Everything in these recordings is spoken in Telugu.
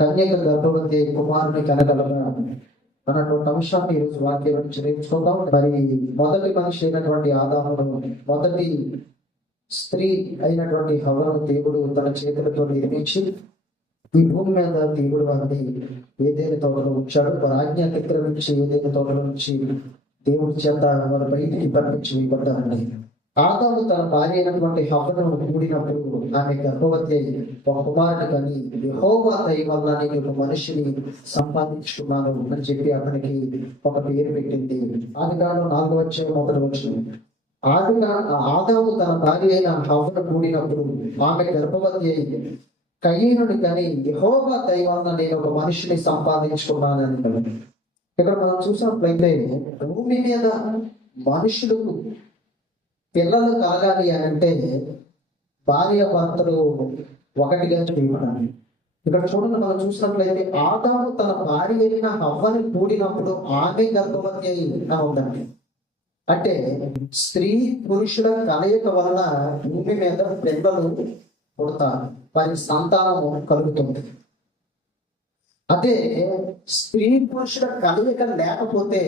కన్యక గర్భవతి కుమారుని కనగలగా అన్నటువంటి అంశాన్ని ఈరోజు వాక్యం నుంచి నేర్చుకుందాం. మరి మొదటి మనిషి అయినటువంటి ఆదామును, మొదటి స్త్రీ అయినటువంటి హవ్వను దేవుడు తన చేతులతో నిర్మించి ఈ భూమి మీద దేవుడు వారిని ఏదైనా తోటలో ఉంచాడు. వారి ఆజ్ఞ అతిక్రమించి ఏదైనా తోటలో నుంచి దేవుడి చేత వారి బయటికి పంపించి వేయబడ్డారండి. ఆదాము తన భార్య అయినటువంటి హవ్వను కూడినప్పుడు ఆమె గర్భవతి అయి ఒక కుమారుని కానీ యెహోవా దయ వల్ల నేను ఒక మనిషిని సంపాదించుకున్నాను అని చెప్పి అతనికి ఒక పేరు పెట్టింది. ఆదికాండం 4వ అధ్యాయం 1వ వచనం. ఆదాము తన భార్య అయిన హవ్వను కూడినప్పుడు ఆమె గర్భవతి అయి కయీనుని కానీ యెహోవా దయ వల్ల నేను ఒక మనిషిని సంపాదించుకున్నానని. ఇక్కడ మనం చూసినట్లయితే భూమి మీద మనుషులకు పిల్లలు కలగాలి అని అంటే భార్య భర్తలు ఒకటిగా చేయబడాలి. ఇక్కడ చూడండి, మనం చూసినట్లయితే ఆదాము తన భార్య అయిన హవ్వని కూడినప్పుడు ఆమె గర్భవతి అయి ఉందండి. అంటే స్త్రీ పురుషుల కలయిక వలన భూమి మీద పిల్లలు పుడతారు, వారి సంతానము కలుగుతుంది. అదే స్త్రీ పురుషుల కలయిక లేకపోతే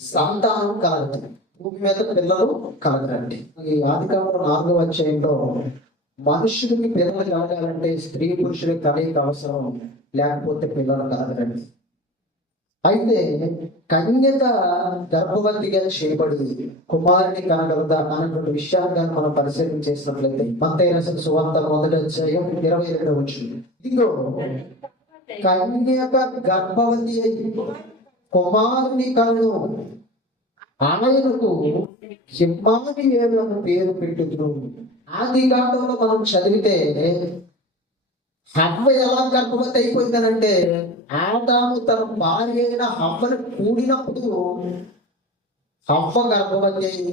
సంతానం కలుగుతుంది, భూమి మీద పిల్లలు కలగరండి. ఈ ఆదికాండం 4వ అధ్యాయంలో మనుషులకి పిల్లలు కలగాలంటే స్త్రీ పురుషుల కలయిక అవసరం, లేకపోతే పిల్లలు కలగరండి. అయితే కన్యక గర్భవతిగా చేయబడి కుమారుని కనగలదా అన్నటువంటి విషయాన్ని కానీ మనం పరిశీలన చేసినట్లయితే మత్తయి రాసిన సువార్త 1వ అధ్యాయం 22వ వచనం. ఇదిగో కన్యక గర్భవతి అయి కుమారుని కను, ఆయనకు ఇమ్మానుయేలు అని పేరు పెట్టుదురు. ఆది కాండంలో మనం చదివితే హవ్వ ఎలా గర్భవతి అయిపోయిందనంటే ఆదాము తన భార్య అయిన హవ్వను కూడినప్పుడు హవ్వ గర్భవతి అయి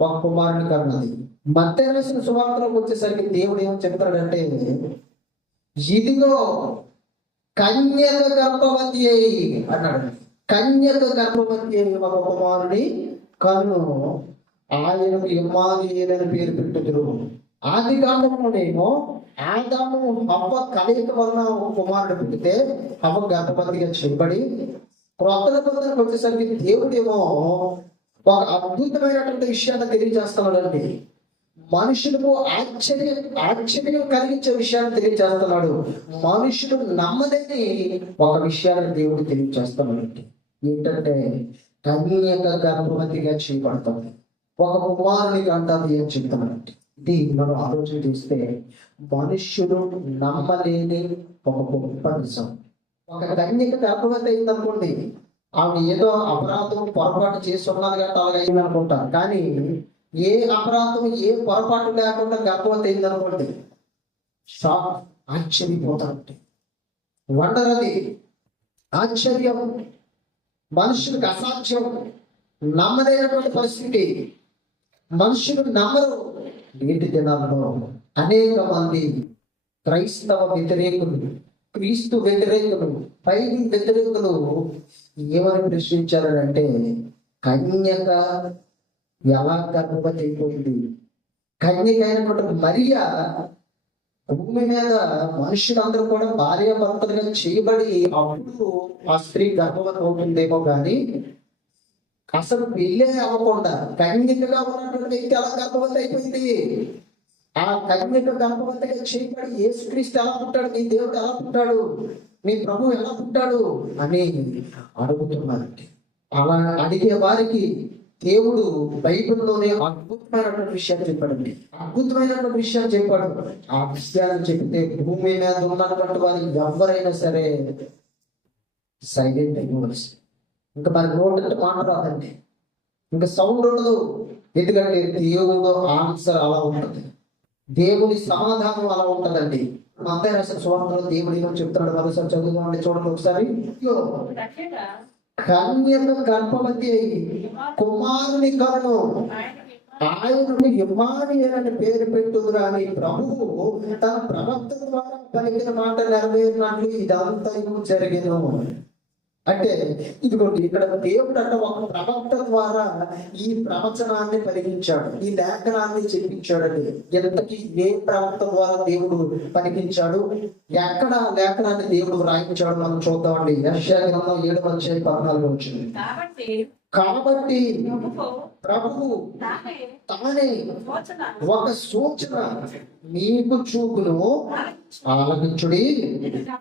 ఒక కుమారుని కన్నది. మత్తయి రాసిన సువార్తలోకి వచ్చేసరికి దేవుడు ఏమని చెప్తాడంటే, ఇదిగో కన్యక గర్భవతి అయి అన్నాడు. కన్యక గర్భవతి అయి ఒక కుమారుని కను, ఆయనకు ఇమ్మానుయేలు అని పేరు పెట్టుదురు. ఆది కాండంలోనేమో ఆదాము హవ్వ కలయిక వలన ఒక కుమారుడు పుట్టితే హవ్వ గర్భవతిగా చేయబడి, క్రొత్త నిబంధనకు వచ్చేసరికి దేవుడేమో ఒక అద్భుతమైనటువంటి విషయాన్ని తెలియజేస్తున్నాడండి. మనుషులకు ఆశ్చర్యం కలిగించే విషయాన్ని తెలియజేస్తున్నాడు. మనుషులు నమ్మలేని ఒక విషయాన్ని దేవుడు తెలియజేస్తున్నాడు. ఏంటంటే కన్యక గర్భవతిగా చేయబడుతుంది, ఒక కుమారునికి అంటాది అని చెప్తున్నాడు. ఇది మనం ఆలోచన చేస్తే మనుష్యులు నమ్మలేని ఒక గొప్ప నిజం. ఒక కన్యక గర్భవతి అయిందనుకోండి, ఆమె ఏదో అపరాధం పొరపాటు చేసి ఉన్నది కాబట్టి అలాగ అయింది అనుకుంటారు. కానీ ఏ అపరాధం ఏ పొరపాటు లేకుండా గర్భవతి అయిందనుకోండి, షాక్, ఆశ్చర్యపోతారంటే వండర్. అది ఆశ్చర్యం, మనుషులకు అసాధ్యం, నమ్మలేనటువంటి పరిస్థితి. మనుషులు నమ్మరు. నేటి దినాల్లో అనేక మంది క్రైస్తవ వ్యతిరేకులు, క్రీస్తు వ్యతిరేకులు, బైబిల్ వ్యతిరేకులు ఏమని ప్రశ్నించారంటే కన్యక ఎలా గర్భవతి అయిపోయింది? కన్యక అయినటువంటి మరియ భూమి మీద మనుషులందరూ కూడా భార్య భర్తలుగా చేయబడి అప్పుడు ఆ స్త్రీ గర్భవతి అవుతుందేమో కానీ అసలు పెళ్ళే అవ్వకుండా కన్యకగా ఉన్నటువంటి వ్యక్తి ఎలా గర్భవతి అయిపోయింది? ఆ కన్యక గర్భవతిగా చేయబడి యేసుక్రీస్తు ఎలా పుట్టాడు, నీ దేవుడు ఎలా పుట్టాడు, నీ ప్రభు ఎలా పుట్టాడు అని అడుగుతున్నారండి. అలా అడిగే వారికి దేవుడు బైబిల్లోనే అద్భుతమైనటువంటి విషయాలు చెప్పాడండి. అద్భుతమైనటువంటి విషయాలు చెప్పాడు. ఆ విషయాన్ని చెప్తే భూమి మీద ఉన్నటువంటి వారు ఎవరైనా సరే సైలెంట్ అయిపోవలసి, ఇంకా మరి నోటి మాట రాదండి, ఇంకా సౌండ్ ఉండదు. ఎందుకంటే దేవుడు ఆన్సర్ అలా ఉంటుంది, దేవుని సమాధానం అలా ఉంటుందండి. మత్తయి రాసిన సువార్తలో దేవుడు ఏమో చెప్తున్నాడు, మరోసారి చదువుకోండి, చూడండి ఒకసారి. కన్యక గర్భవతి అయి కుమారుని కను, ఆయనకు ఇమ్మానుయేలు అని పేరు పెట్టుదురా అని ప్రభువు తన ప్రవక్త ద్వారా పలికిన మాట నెరవేరినట్లు ఇదంతా జరిగేను. అంటే ఇదిగోండి, ఇక్కడ దేవుడు అంటే ఒక ప్రవక్త ద్వారా ఈ ప్రవచనాన్ని పలికించాడు, ఈ లేఖనాన్ని చెప్పించాడండి. ఎంతకి ఏ ప్రవక్త ద్వారా దేవుడు పలికించాడు, ఎక్కడ లేఖనాన్ని దేవుడు రాయించాడు మనం చూద్దామండి. యెషయా గ్రంథం 7:14 వచ్చింది. కాబట్టి ప్రభువు తానే ఒక సూచన మీకు చూపును, ఆలకించుడి.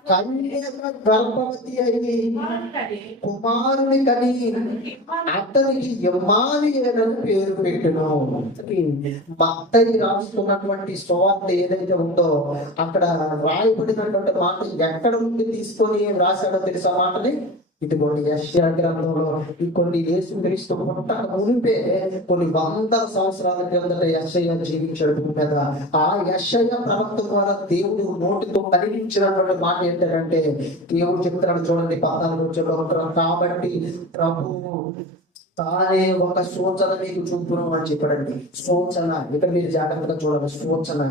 కన్యక గర్భవతి అయి కుమారుని కని అతనికి ఇమ్మానుయేలని పేరు పెట్టును. మత్తయి రాస్తున్నటువంటి సువార్త ఏదైతే ఉందో అక్కడ రాయబడినటువంటి మాట ఎక్కడ నుండి తీసుకొని రాశాడో తెలుసా మాటని? ఇదిగోండి యెషయా గ్రంథంలో ఈ కొన్ని యేసుక్రీస్తు పుట్టక మునిపే కొన్ని వందల సంవత్సరాల క్రిందట యెషయా జీవించాడు భూమి మీద. ఆ యెషయా ప్రవక్త ద్వారా దేవుడు నోటితో కలిగించినటువంటి మాట ఏంటంటే, దేవుడు చెప్తున్నాడు చూడండి 14వ వచనంలో, కాబట్టి ప్రభువు తానే ఒక సూచన మీకు చూపును అని చెప్పాడండి. సూచన ఇక్కడ మీరు జాగ్రత్తగా చూడాలి. సూచన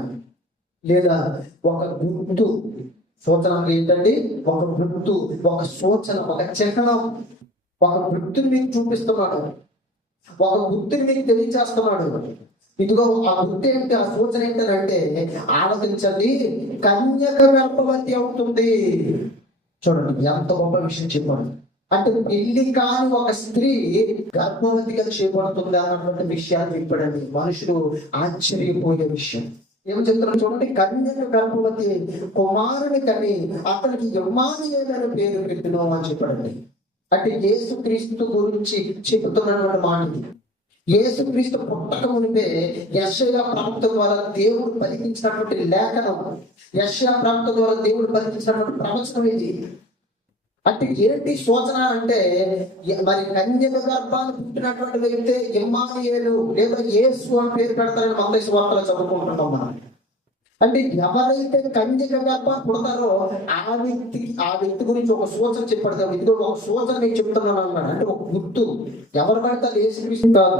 లేదా ఒక గుర్తు. సూచన ఏంటండి? ఒక గుర్తు, ఒక సూచన, ఒక చిహ్నం, ఒక గుర్తుని మీకు చూపిస్తున్నాడు, ఒక గుర్తుని మీకు తెలియజేస్తున్నాడు. ఇదిగో ఆ గుర్తు ఏంటి, ఆ సూచన ఏంటంటే, ఆలోచించండి, కన్యక గర్భవతి అవుతుంది. చూడండి ఎంత గొప్ప విషయం చెప్పాడు. అంటే పెళ్లి కాని ఒక స్త్రీ గర్భవతిగా చేయబడుతుంది అన్నటువంటి విషయాన్ని చెప్పాడండి. మనుషులు ఆశ్చర్యపోయే విషయం. ఏమో చెప్తున్నాను చూడండి, కన్యక గర్భవతి కుమారుని కని అతనికి ఇమ్మానుయేలు పేరు పెట్టును అని చెప్పాడండి. అంటే యేసుక్రీస్తు గురించి చెబుతున్నటువంటి మాట ఇది. యేసుక్రీస్తు పుట్టక మునిపే యెషయా ప్రవక్త ద్వారా దేవుడు పలికించినటువంటి లేఖనం, యెషయా ప్రవక్త ద్వారా దేవుడు పలికించినటువంటి ప్రవచనం ఇది. అంటే ఏంటి సూచన అంటే, మరి కన్యక గర్భాన్ని పుట్టినటువంటి వ్యక్తి ఇమ్మానుయేలు లేదా యేసు అని పేరు పెడతారని మత్తయి సువార్తలో చదువుకుంటున్నాం మనం. అంటే ఎవరైతే కన్యక గర్భాన్ని పుడతారో ఆ వ్యక్తి గురించి ఒక సూచన చెప్పాడు. ఇదిగో ఒక సూచన నేను చెప్తున్నాను అన్నాడు. అంటే ఒక గుర్తు. ఎవరు పెడతారు? యేసుక్రీస్తు కాదు,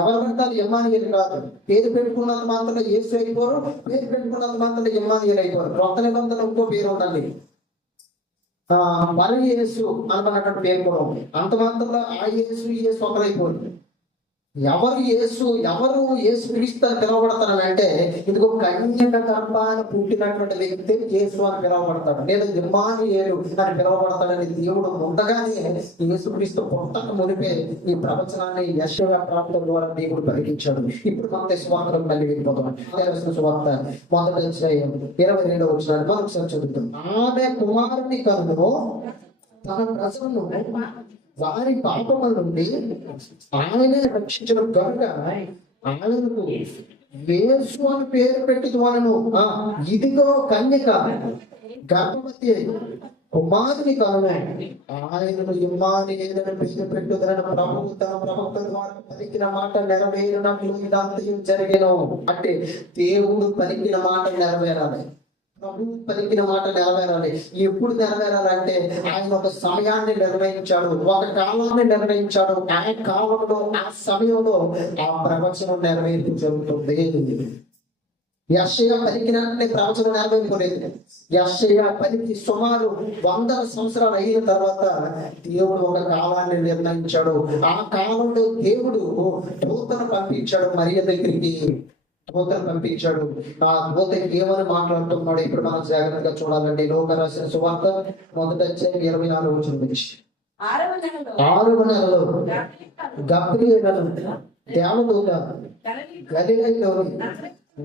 ఎవరు పెడతారు? ఇమ్మానుయేలు కాదు. పేరు పెట్టుకున్నంత మాత్రం యేసు అయిపోరు, పేరు పెట్టుకున్నంత మాత్రం ఇమ్మానుయేలు అయిపోరు. కొత్త నిబంధనలో ఇంకో పేరు ఉందండి, మరి యేసు అనుకున్నటువంటి పేరు కూడా ఉంది. అంత మాత్రంలో ఆ యేసు ఒకరైపోయింది. ఎవరు యేసు క్రీస్తు అని పిలువబడతారని అంటే, ఇదిగో కన్యక గర్భాన పుట్టినటువంటి వ్యక్తి యేసు అని పిలువబడతాడు, లేదా ఇమ్మానుయేలు అని పిలువబడతాడని దేవుడు ముందుగానే యేసుక్రీస్తు పుట్టక మునిపే ఈ ప్రవచనాన్ని యెషయా ప్రవక్త ద్వారా దేవుడు పలికించాడు. ఇప్పుడు మత్తయి సువార్తలో మళ్ళీ వెళ్ళిపోతాం. సువార్త 1:22 వచనాన్ని మనం ఒకసారి చదువుతాం. ఆమె కుమారుని కనును తన ప్రజలను వారి పాపముల నుండి ఆయనే రక్షించిన కనుక ఆయనకు యేసు అని పేరు పెట్టుదువనెను. ఇదిగో కన్యక గర్భవతి కుమారుని కనును ఆయనను ఇమ్మానుయేలని పేరు పెట్టుదనని ప్రభువు తన ప్రవక్త ద్వారా పలికిన మాట నెరవేరినట్లు ఇదంతయు జరిగెను. అంటే దేవుడు పలికిన మాట నెరవేరాలి, ప్రభు పలికిన మాట నెరవేరాలి. ఎప్పుడు నెరవేరాలంటే ఆయన ఒక సమయాన్ని నిర్ణయించాడు, ఒక కాలాన్ని నిర్ణయించాడు. ఆ కాలంలో, ఆ సమయంలో ఆ ప్రవచనం నెరవేర్పు జరుగుతుంది. యెషయా పలికినట్టే ప్రవచనం నెరవేర్పలేదు. యెషయా పలికి సుమారు 100 సంవత్సరాలు అయిన తర్వాత దేవుడు ఒక కాలాన్ని నిర్ణయించాడు. ఆ కాలంలో దేవుడు దూతను పంపించాడు, మరియ దగ్గరికి దూతను పంపించాడు. ఆ దూతకి ఏమని మాట్లాడుతున్నాడు ఇప్పుడు మనం జాగ్రత్తగా చూడాలండి. లోక రాసిన సువార్త 1:24 నుంచి 6వ నెలలో గబ్రియేలు దేవదూత గలిలయలోని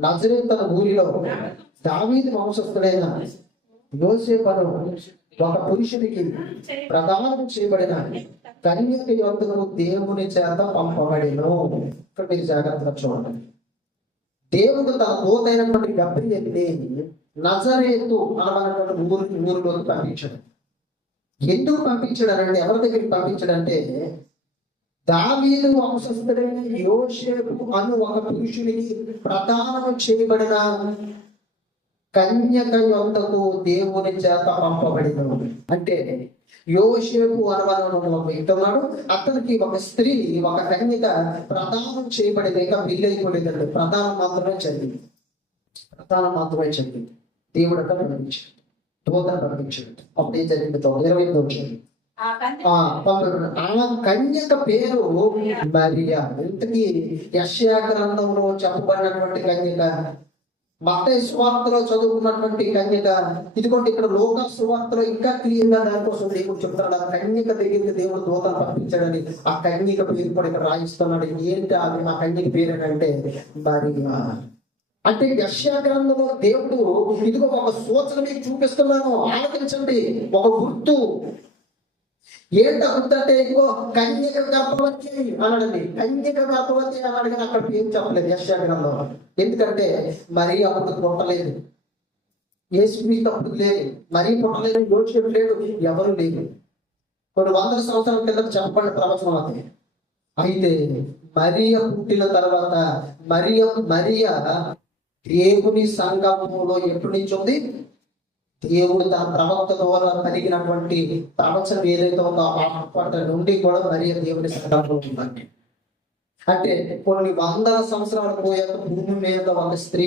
నజరేతు అనే ఊరిలో దావీదు వంశస్థుడైన యోసేపును ఒక పురుషునికి ప్రదానం చేయబడిన కన్యక యొద్దకు దేవుని చేత పంపబడెను. ఇక్కడ మీరు జాగ్రత్తగా చూడండి. దేవుడు తన దూతైనటువంటి గబ్రియేలుని నజరేతు అనబడినటువంటి ఊరిలోకి పంపించాడు. ఎందుకు పంపించాడనంటే, ఎవరి దగ్గరికి పంపించాడంటే, దావీదు వంశస్థుడైన యోసేపు అను ఒక పురుషునికి ప్రదానం చేయబడిన కన్యక యొద్దకు దేవుని చేత పంపబడిన. అంటే యోసేపు అనబడిన ఒక వ్యక్తి ఉన్నాడు, అతనికి ఒక స్త్రీ, ఒక కన్యక ప్రదానం చేయబడింది. ఇంకా బిల్లు అయిపోలేదండి, ప్రధానం మాత్రమే చదివింది. దేవుడు అక్కడ పంపించాడు, దూతను పంపించాడు. అప్పుడు ఏం జరిగింది? 25 వచ్చింది. ఆ కన్యక పేరు మరియా. ఇంతకీ యెషయా గ్రంథంలో చెప్పబడినటువంటి కన్యక, మత్తయి సువార్తలో చదువుకున్నటువంటి కన్యక, ఇదిగోండి ఇక్కడ లోకా సువార్తలో ఇంకా క్లియర్ గా దానికోసం దేవుడు చెప్తున్నాడు. ఆ కన్యక దగ్గరికి దేవుడు దూతలు పంపించాడని ఆ కన్యక పేరు కూడా ఇక్కడ రాయిస్తున్నాడు. ఏంటి అది ఆ కన్యక పేరు అంటే మరియా. అంటే యెషయా గ్రంథంలో దేవుడు ఇదిగో ఒక సూచన మీకు చూపిస్తున్నాను, ఆలోచించండి. ఒక గుర్తు ఏంట గుర్తు అంటే ఇదిగో కన్యక గర్భవతి అన్నాడండి. కన్యక గర్భవతి అన్నాడు కానీ అక్కడ ఏం చెప్పలేదు యెషయా గ్రంథంలో. ఎందుకంటే మరి అప్పుడు పుట్టలేదు, యేసుక్రీస్తు అప్పుడు లేదు, మరీ పుట్టలేదు, యోసేపు లేడు, ఎవరు లేరు. కొన్ని వందల సంవత్సరాల కింద చెప్పబడిన ప్రవచనం అది. అయితే మరియ పుట్టిన తర్వాత మరియ దేవుని సంగమంలో ఎప్పటి నుంచి ఉంది? దేవుడు తన ప్రవక్త ద్వారా కలిగినటువంటి ప్రవచనం ఏదైతే ఉందో అప్పటి నుండి కూడా మరియ దేవుని సంగమంలో ఉందండి. అంటే కొన్ని వందల సంవత్సరాలు పోయాక భూమి మీద ఒక స్త్రీ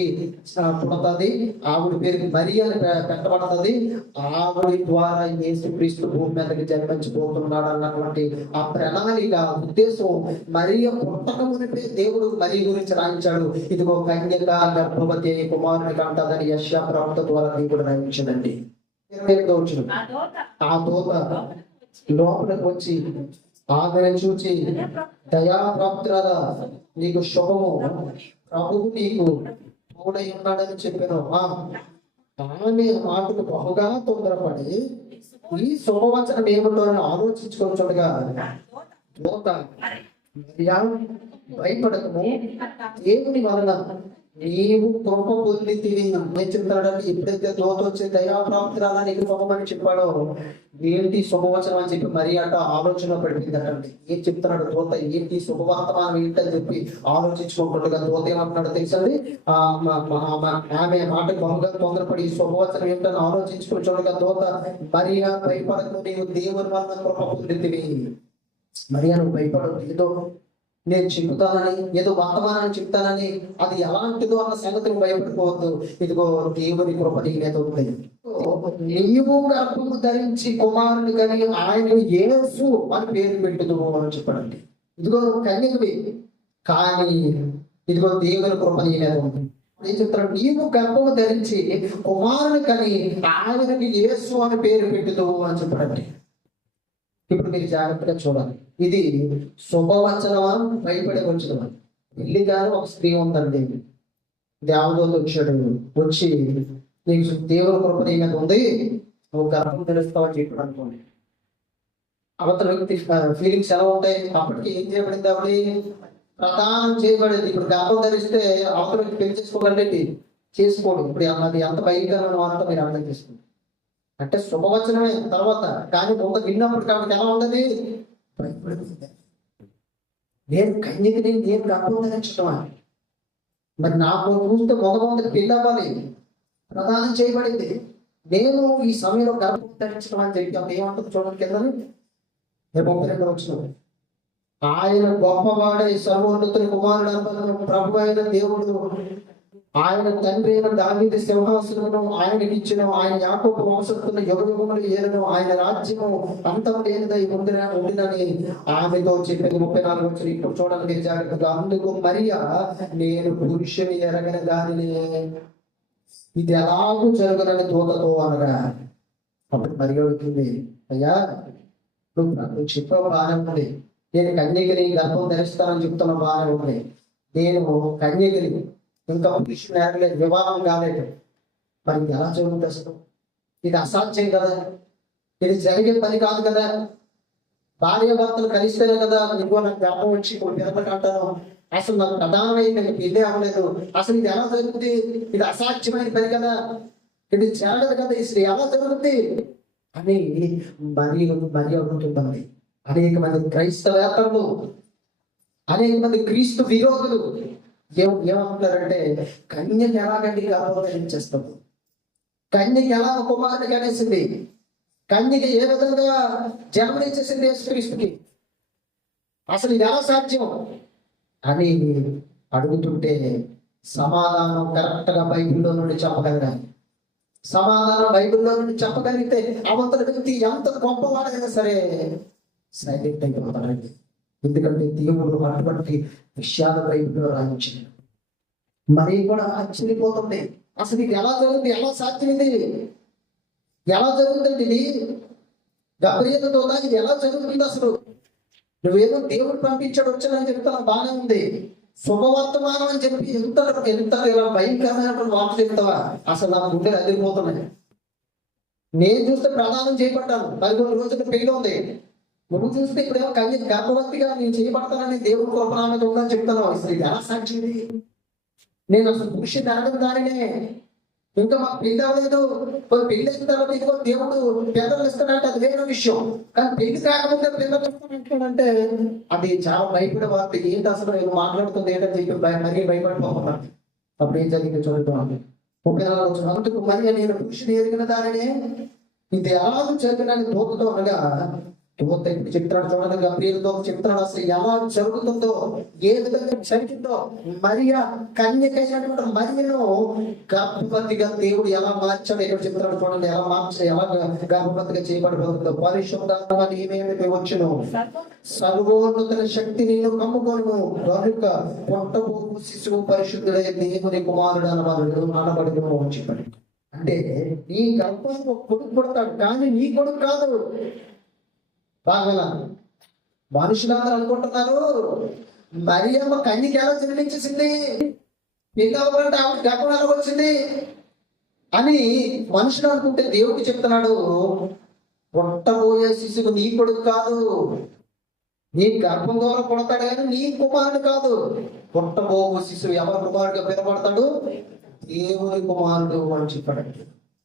పుడుతుంది, ఆవిడ పేరు మరియ అని పెట్టబడుతుంది. ఆవిడ ద్వారా యేసుక్రీస్తు భూమి మీదకి జన్మించబోతున్నాడు అన్నటువంటి ఆ ప్రణాళిక, ఉద్దేశం మరియ పుట్టక మునిపే దేవుడు మరియ గురించి రాయించాడు. ఇదిగో కన్యక గర్భవతి కుమారుని కంటదని యెషయా ప్రవక్త ద్వారా దేవుడు రాయించాడండి. ఆ దూత లోపలికి వచ్చి ఆమెను చూచి, దయాప్రాప్తురాల నీకు శుభము, ప్రభువు నీకు తోడై ఉన్నాడని చెప్పాను. ఆమె మాటకు బహుగా తొందరపడి ఈ శుభవచనం ఏమిటో అని ఆలోచించుకోవచ్చుగా దూత, మరియా భయపడకము, దేవుని వలన నీవు కృప పొందితివి అని చెప్తాడని. ఎప్పుడైతే దూత వచ్చి దయాప్రాప్తురాలా నీకు శుభమని చెప్పాడో, ఏంటి శుభవచనం అని చెప్పి మరి అట ఆలోచన పడిపోయింది అటండి. ఏం చెప్తున్నాడు దూత, ఏంటి శుభవర్తమానం ఏంటని చెప్పి ఆలోచించుకోకుండా దూత ఏమంటున్నాడు తెలుసండి? ఆమె మాట బహుగా తొందరపడి శుభవచనం ఏంటని ఆలోచించుకుంటుండగా దూత, మరియా భయపడకు, నీవు దేవుని వలన కృప పొందితివి. మరియా నువ్వు భయపడవు, ఏదో నేను చెబుతానని, ఏదో వర్తమానాన్ని చెప్తానని, అది ఎలాంటిదో అన్న సంగతిని భయపడిపోవద్దు. ఇదిగో దేవుని కృప నీ మీద ఉంది. నీవు గర్భము ధరించి కుమారుని కని ఆయన యేసు అని పేరు పెట్టుదువు అని చెప్పండి. ఇదిగో కన్యకవి కానీ ఇదిగో దేవుని కృప నీ మీద ఉంది. ఏం చెప్తాడు? నీవు గర్భము ధరించి కుమారుని కని ఆయనకి యేసు అని పేరు పెట్టుదువు అని చెప్పండి. ఇప్పుడు మీరు జాగ్రత్తగా చూడాలి, ఇది శుభవచనమా భయపడే వచనమా? పెళ్లి కానీ ఒక స్త్రీ ఉందండి, దేవదూత వచ్చాడు, వచ్చి నీకు దేవుని కృప నీ మీద ఉంది, నువ్వు గర్భం తెలుస్తావని చెప్పాడు అనుకోండి. అవతల వ్యక్తి ఫీలింగ్స్ ఎలా ఉంటాయి? అప్పటికి ఏం చేయబడింది? ఆవిడ ప్రదానం చేయబడింది. ఇప్పుడు గర్భం ధరిస్తే అవతల వ్యక్తి పెళ్లి చేసుకోగలండి, చేసుకోడు. ఇప్పుడు అది అంత భయంకరమైన వార్త మీరు అర్థం చేసుకోండి. అంటే శుభవచనమే తర్వాత, కానీ ముందు విన్నప్పుడు కాబట్టి ఎలా ఉన్నది? భయపడిపోయింది. నేను కన్యకని, నేను గర్భం ధరించటమా? మరి నాకు చూస్తే మగమందికి పెళ్ళి అవ్వాలి, ప్రదానం చేయబడింది, నేను ఈ సమయంలో గర్భం ధరించడం అని చెప్పి అప్పుడు ఏమంటుంది చూడండి కిందని 32 వచ్చిన, ఆయన గొప్పవాడే సర్వోన్నతుని కుమారుడు ప్రభు అయిన దేవుడు, ఆయన తండ్రి అయిన దావీదు సింహాసనమును ఆయనకి ఇచ్చిన, ఆయన యాకోబు వంశస్థులను యుగయుగములు ఏలును, ఆయన రాజ్యము అంతం లేనిదై ఉండినని ఆమెతో చెప్పేది. 34 వచ్చిన. ఇప్పుడు చూడండి జాగ్రత్తగా. అందుకు మరియా, నేను పురుషుని ఎరగని దానిని ఇది ఎలాగూ జరగనని దూతతో అనగా, అప్పుడు మరి అడుగుతుంది, అయ్యా నువ్వు చెప్పావు బాగానే ఉంది, నేను కన్యకని గర్భం ధరిస్తానని చెప్తున్న బాగానే ఉంది, నేను కన్యకని, ఇంకా పురుషుని ఎరగలేదు, వివాహం కాలేదు, మరి ఎలా జరుగుతుంది అసలు? ఇది అసాధ్యం కదా, ఇది జరిగే పని కాదు కదా. భార్య భర్తలు కలిస్తేనే కదా ఇంకో నాకు గర్భం వచ్చి ఇప్పుడు పిల్లలకి అంటాను, అసలు నాకు ప్రధానమైంది పెళ్ళే అవ్వలేదు, అసలు ఇది ఎలా జరుగుతుంది? ఇది అసాధ్యమైన పని కదా, ఇది జరగదు కదా, ఇది ఎలా జరుగుతుంది అని మరి అడుగుతుందండి. అనేక మంది క్రైస్తవేత్తలు, అనేక మంది క్రీస్తు విరోధులు ఏమంటున్నారంటే, కన్యకి ఎలాగండి గర్భం ధరించేస్తాం, కన్యకి ఎలా కుమారుని కనేసింది, కన్యకి ఏ విధంగా జన్మనిచ్చేసింది యేసుక్రీస్తుకి, అసలు ఇది ఎలా సాధ్యం అని అడుగుతుంటే సమాధానం కరెక్ట్ గా బైబిల్లో నుండి చెప్పగలగాలి. సమాధానం బైబిల్లో నుండి చెప్పగలిగితే అవతల వ్యక్తి ఎంత గొప్పవాడైనా సరే సైలెంట్ అయిపోతాడండి. ఎందుకంటే దేవుడు అటువంటి విషయాలు బైబిల్లో రాయించింది. మరి కూడా ఆశ్చర్యపోతుంది, అసలు ఇది ఎలా జరుగుతుంది, ఎలా సాధ్యం, ఇది ఎలా జరుగుతుంది, ఇది గబ్రియలు దూత ఇది ఎలా జరుగుతుంది, అసలు నువ్వేమో దేవుడు పంపించాడు వచ్చానని చెప్తాను బాగానే ఉంది, శుభవర్తమానం అని చెప్పి ఎంత ఎంత ఇలా భయంకరమైనటువంటి వార్త చెప్తావా, అసలు నా గుండెలు అదిరిపోతున్నాయి. నేను చూస్తే ప్రదానం చేయబడ్డాను, 11 రోజులు పెళ్లి ఉంది, నువ్వు చూస్తే ఇప్పుడేమో కన్య గర్భవతిగా నేను చేయబడతానని దేవుడు కృపణామది ఉందని చెప్తాను. అసలు ఇది ఎలా సాక్షి, నేను అసలు పురుషుని అనడం దానినే, ఇంకా మాకు పెళ్లి అవ్వలేదు, పెళ్లి అయిన తర్వాత ఇదిగో దేవుడు పిల్లలు ఇస్తాడంటే అది వేరే విషయం, కానీ పెళ్లి కాకముందే పిల్లలు ఇస్తానంటాడంటే అది చాలా భయపడే వార్త. ఏంటి అసలు నేను మాట్లాడుతుంది ఏంటని చెప్పి మరీ భయపడిపోతున్నాను. అప్పుడు ఏం జరిగింది చూద్దాం. 34 రోజులు అందుకు మరి నేను పురుషుని ఎరిగిన దానినే ఇది ఎలా జరిగినని దూతతో అనగా, దూత ఇప్పుడు చెప్తున్నాడు చూడండి, గబ్రియలుతో చెప్తున్నాడు అసలు ఎలా జరుగుతుందో, ఏ విధంగా జరిగిందో. మరియా కన్యకైనటువంటి మరియను గర్భవతిగా దేవుడు ఎలా మార్చాడు ఇక్కడ చెప్తున్నాడు చూడండి, ఎలా గర్భవతిగా చేయబడిపోతుందో. పరిశుద్ధాత్మని ఏమేమి వచ్చును, సర్వోన్నత శక్తి నిన్ను కమ్ముకొను, కనుక పొట్టబో శిశువు పరిశుద్ధుడై దేవుని కుమారుడు అనబడును చెప్పండి. అంటే నీ గర్భాన్ని ఒక కొడుకు పుడతాడు, కానీ నీ కొడుకు కాదు. బాగా మనుషులందరూ అనుకుంటున్నారు మరియమ్మ కన్యకి ఎలా జన్మించేసింది, పిల్లవాలంటే ఆవిడ గర్భం ఎలా వచ్చింది అని మనుషులు అనుకుంటే దేవుడికి చెప్తున్నాడు, పుట్టబోయే శిశువు నీ కొడుకు కాదు, నీ గర్భం ద్వారా పుడతాడు కానీ నీ కుమారుడు కాదు. పుట్టబోయే శిశువు ఎవరి కుమారుడుగా పిలబడతాడు, దేవుని కుమారుడు అని చెప్పాడు.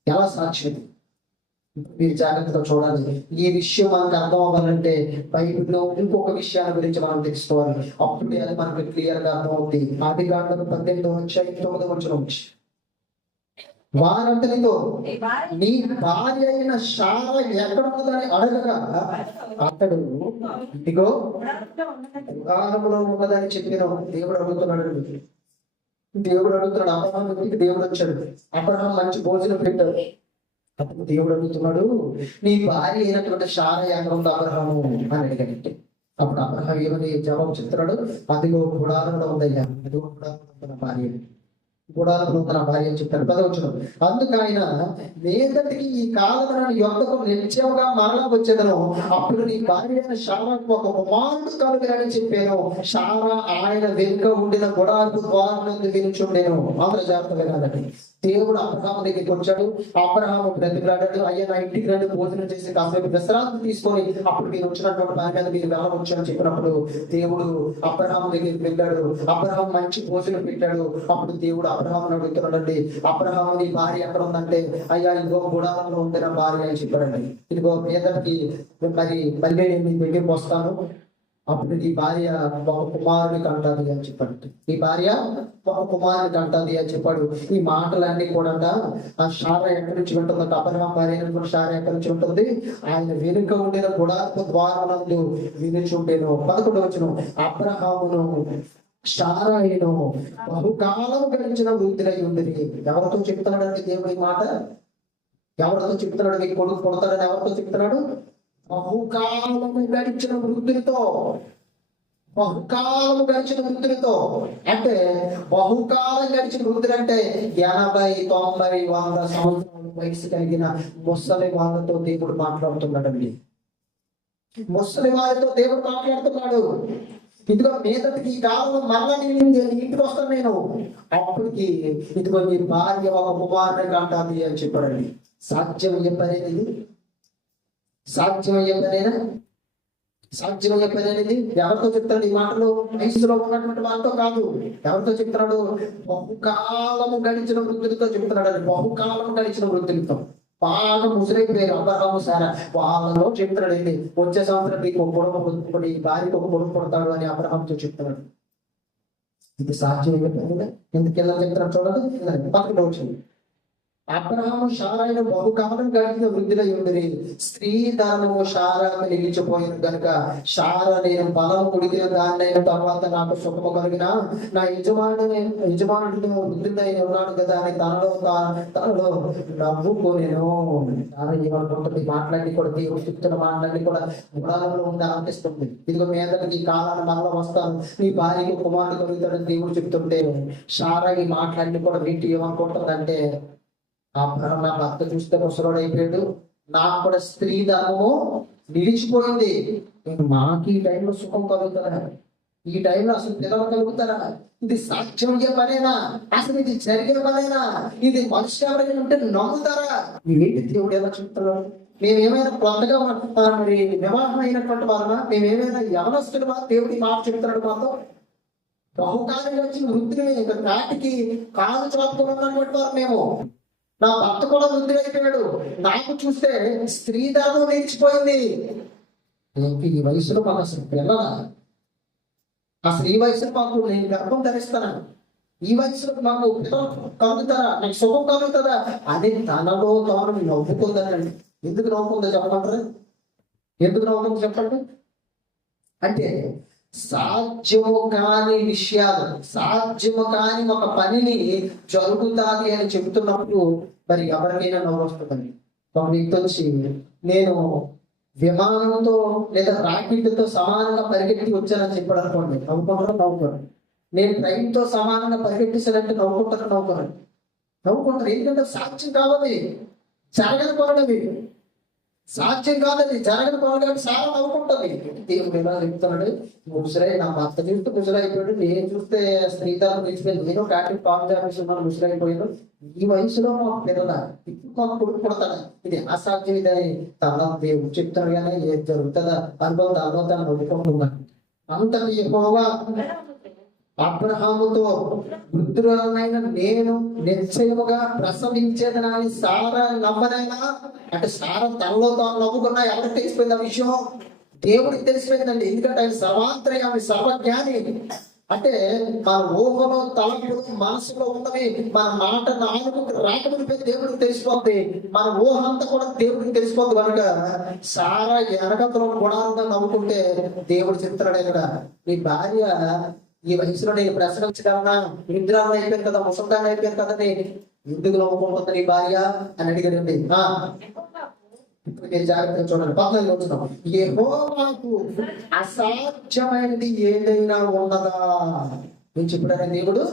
ఎలా సాక్ష్యం, మీరు జాగ్రత్తగా చూడాలి. ఈ విషయం మనకు అర్థం అవ్వాలంటే బైబిల్లో ఇంకొక విషయాల గురించి మనం తెలుసుకోవాలి, అప్పుడే అది మనకు క్లియర్ గా అర్థం అవుతుంది. ఆదికాండం 18:9 వారంతనితో నీ భార్య అయిన శార ఎక్కడ ఉన్నదని అడగగా అతడు ఇదిగో గుడారములో ఉన్నదని చెప్పిన దేవుడు అడుగుతున్నాడు. అబ్రహాంకి దేవుడు వచ్చాడు, అబ్రహాం మంచి భోజనం పెట్టాడు. అప్పుడు దేవుడు అడుగుతున్నాడు, నీ భార్య అయినటువంటి శార ఎక్కడ ఉంది అబ్రహాము అని అడిగాడంటే, అప్పుడు అబ్రహాం ఏమని జవాబు చెప్తున్నాడు, అదిగో గుడారంలో ఉందయ్యా, అదిగో గుడారంలో ఉన్న భార్య, గుడారంలో ఉన్న భార్య అని చెప్తాడు. 10వ అందుకు ఆయన మీదటికి ఈ కాలమున యొక్కకు నిత్యముగా మరలా వచ్చేదను, అప్పుడు నీ భార్య అయిన శారకు ఒక కుమారుడు కలుగునని చెప్పాను. శార ఆయన వెనుక ఉండిన గుడారపు ద్వారం వినుచుండేను. అందరూ జాగ్రత్తగా కాదండి. దేవుడు అబ్రహాము దగ్గరికి వచ్చాడు, అబ్రహాము బ్రతికిలాడాడు, అయ్యా నా ఇంటికి రండి భోజనం చేసి కాసేపు విశ్రాంతి తీసుకొని అప్పుడు మీరు వచ్చినటువంటి పని మీద మీరు వెళ్ళవచ్చని చెప్పినప్పుడు దేవుడు అబ్రహాము దగ్గరికి వెళ్ళాడు. అబ్రహాం మంచి భోజనం పెట్టాడు. అప్పుడు దేవుడు అబ్రహామును అడుగుతున్నాడండి, అబ్రహాము నీ భార్య ఎక్కడ ఉందంటే, అయ్యా ఇదిగో గుడారంలో ఉంది నా భార్య అని చెప్పాడండి. ఇదిగో మీదకి మరి మళ్ళీ నేను మీ దగ్గరికి వస్తాను, అప్పుడు నీ భార్య ఒక కుమారుని కంటది అని చెప్పాడు. ఈ భార్య ఒక కుమారుని కంటది అని చెప్పాడు. ఈ మాటలన్నీ కూడా ఆ శార ఎక్కడి నుంచి ఉంటుందంటే, అబ్రహాం భార్య శార ఎక్కడి నుంచి ఉంటుంది, ఆయన వెనుక ఉండిన గుడారపు ద్వారమునందు వినుచుండెను. 11వ అబ్రహామును శారాయిను బహుకాలం గడిచిన వృద్ధులై ఉండేది. ఎవరితో చెప్తున్నాడంటే దేవుడి మాట, ఎవరితో చెప్తున్నాడు, నీ కొడుకు పుడతాడని ఎవరితో చెప్తున్నాడు, బహుకాలము గడిచిన వృద్ధులతో. బహుకాలము గడిచిన వృద్ధులతో అంటే బహుకాలం గడిచిన వృద్ధులు అంటే 80, 90, 100 సంవత్సరాల వయసు కలిగిన ముసలి వాళ్ళతో దేవుడు మాట్లాడుతున్నాడండి. ముసలి వారితో దేవుడు మాట్లాడుతున్నాడు. ఇదిగో మీదటికి ఈ కాలంలో మరలా నేను ఇంటికి వస్తాను, నేను అప్పటికి ఇదిగో నీ భార్య ఒక కుమారుని కంటాది అని చెప్పాడండి. సాధ్యమయ్యే పనేది, సాధ్యమయ్యే పనేనా, సాధ్యమయ్యే పనేది. ఎవరితో చెప్తాడు ఈ మాటలు, వయసులో ఉన్నటువంటి వాళ్ళతో కాదు. ఎవరితో చెప్తున్నాడు, బహుకాలము గడిచిన వృద్ధులతో చెప్తున్నాడు. బహుకాలము గడిచిన వృద్ధులతో బాగా ముసిరైపోయారు అబ్రహాము శార, వాళ్ళలో చెప్తున్నాడు, ఏంటి వచ్చే సంవత్సరం నీకు ఒక పొడవు నీ భార్యకు ఒక పొడవు పుడతాడు అని అబ్రహాంతో చెప్తున్నాడు. ఇది సాధ్యం ఎందుకు ఎలా చెప్తున్నాడు చూడండి. 11వ అబ్రహాము షారాయిను బహుకాలం గడిచిన వృద్ధులై ఉండిరి. స్త్రీ ధనము షారాకు నిలిచిపోయిన గనుక షారా నేను బలం కుడిగిన దాన్నైన తర్వాత నాకు సుఖము కలిగిన నా యజమానుడు వృద్ధుడై ఉన్నాడు కదా అని తనలో నవ్వుకోనేను. ఆమె ఏమనుకుంటుంది? మాట్లాడి కూడా దేవుడు చెప్తున్న మాట్లాడి కూడా గుడారంలో ఉండి అనిపిస్తుంది. ఇదిగో మీదకి ఈ కాలాన్ని మళ్ళా వస్తాను, నీ భార్యకు కుమారుడు కలుగుతాడని దేవుడు చెప్తుంటే షారా ఈ మాట్లాడి కూడా వీటి ఏమనుకుంటుంది అంటే, అబ్రహాం నా భర్త చూస్తే ముసలోడు అయిపోయాడు, నాకు కూడా స్త్రీ ధర్మము నిలిచిపోయింది, మాకు ఈ టైంలో సుఖం కలుగుతారా? ఈ టైంలో అసలు పిల్లలు కలుగుతారా? ఇది సాధ్యమయ్యే పనేనా? అసలు ఇది జరిగే పనేనా? ఇది మనిషి ఎవరైనా ఉంటే నమ్ముతారా? ఏంటి దేవుడు ఎలా చెప్తున్నాడు? మేమేమైనా కొత్తగా మరి వివాహం అయినటువంటి వారమా? మేమేమైనా యవనస్తులమా? దేవుడి మాట చెప్తున్నాడు మాతో. బహుకాలం వచ్చి వృద్ధిని నాటికి కాలు చాపుకున్నటువంటి వారు మేము. నా భర్త కూడా వృద్ధుడైపోయాడు, నాకు చూస్తే స్త్రీ ధర్మం నిలిచిపోయింది. ఈ వయసులో మాకు అసలు పిల్లల, అసలు ఈ వయసులో మాకు నేను గర్భం ధరిస్తాను, ఈ వయసులో మాకు పిల్లలు కలుగుతారా, నాకు సుఖం కలుగుతుందా అని తనలో తాను నవ్వుకుందనండి. ఎందుకు నవ్వుకుందో చెప్పమంటారు? ఎందుకు నవ్వుకుందో చెప్పండి. అంటే సాధ్యము కాని విషయాలు, సాధ్యము కాని ఒక పనిని జరుగుతుంది అని చెబుతున్నప్పుడు మరి ఎవరికైనా నవ్వు వస్తుందండి. ఒక వ్యక్తి వచ్చి నేను విమానంతో లేదా రాకెట్తో సమానంగా పరిగెత్తి వచ్చానని చెప్పాడు అనుకోండి, నవ్వుకోరు. నేను ట్రైన్తో సమానంగా పరిగెట్టిస్తానంటే నవ్వుకుంటారు. ఎందుకంటే సాధ్యం కావాలి, జరగని పనులవి, సాధ్యం కాదని జరగని పనులు కాబట్టి చాలా నవ్వుకుంటుంది. దేవుడు ఎలా చెప్తున్నాడు? ముసలై నా భర్త చూస్తే ముసలైపోయాడు, నేను చూస్తే స్త్రీ ధర్మం నిలిచిపోయింది, నేను క్యాటరింగ్ కాలేజ్ ఆఫీస్ ఉన్నాను, ముసలైపోయాను, ఈ వయసులో మాకు పిల్లల, ఇప్పుడు మాకు కొడుకు పుడతాడా? ఇది అసాధ్యం, ఇదని తన దేవుడు చెప్తాడు. కానీ ఏది జరుగుతుందా అనుభవం తనలో తను నవ్వుకుంటున్నాను. అంతటి యెహోవా అబ్రహాముతో వృద్ధురాలనైన నేను నిశ్చయముగా ప్రసవించేదనని సారా నమ్మనైనా, అంటే సారా తనలో తాను నవ్వుకున్నా ఎవరికి తెలిసిపోయింది ఆ విషయం? దేవుడికి తెలిసిపోయిందండి. ఎందుకంటే ఆయన సర్వాంతరి, ఆమె సర్వజ్ఞాని. అంటే మన ఊహలో తలంపులు మనసులో ఉన్నవి మన మాట నాలుగుకి రాకమునిపై దేవుడికి తెలిసిపోద్ది. మన ఊహ అంతా కూడా దేవుడికి తెలిసిపోద్ది. కనుక సారా ఎనగతలో గుణాలుగా నవ్వుకుంటే దేవుడు చెప్తాడు ఇక్కడ, నీ భార్య ఈ వయసులో నేను ప్రసవించగలనా, నిద్రాలను అయిపోయాను కదా, ముసల్దాన్ని అయిపోయాను కదా, నేను ఎందుకు నవ్వుకుంటుంది నీ భార్య అని అడిగారండి. ఇప్పుడు మీరు జాగ్రత్తగా చూడండి, 14 వచ్చినాం. యెహోవాకు అసాధ్యమైనది ఏదైనా ఉన్నదా? నేను చెప్పాడని దేవుడు,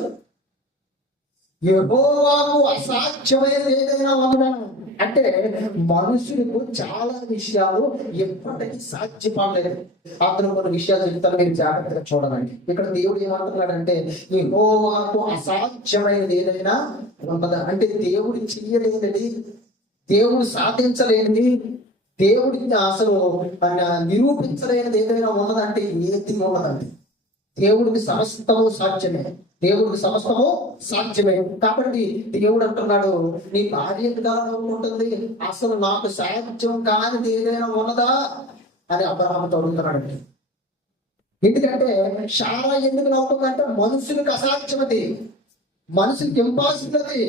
యెహోవాకు అసాధ్యమైనది ఏదైనా ఉన్నదా అంటే మనుషులకు చాలా విషయాలు ఎప్పటికీ సాధ్యపడలేదు. అందులో కొన్ని విషయాలు చెప్తాను, మీరు జాగ్రత్తగా చూడాలండి. ఇక్కడ దేవుడు ఏమంటున్నాడంటే యెహోవాకు అసాధ్యమైనది ఏదైనా ఉన్నదా అంటే దేవుడు చెయ్యలేనిది, దేవుడు సాధించలేనిది, దేవుడికి అసలు నిరూపించలేనిది ఏదైనా ఉన్నదంటే ఏది ఉన్నదండి. దేవుడికి సమస్తము సాధ్యమే, దేవుడికి సమస్తము సాధ్యమే. కాబట్టి దేవుడు అంటున్నాడు, నీ భార్య ఉంటుంది, అసలు నాకు సాధ్యం కానిది ఏదైనా ఉన్నదా అని అబ్రహాముతో అడుగుతున్నాడండి. ఎందుకంటే షారా ఎందుకు నవ్వుతుందంటే మనుషులకు అసాధ్యమది, మనుషులకి ఇంపాసిబుల్ అది,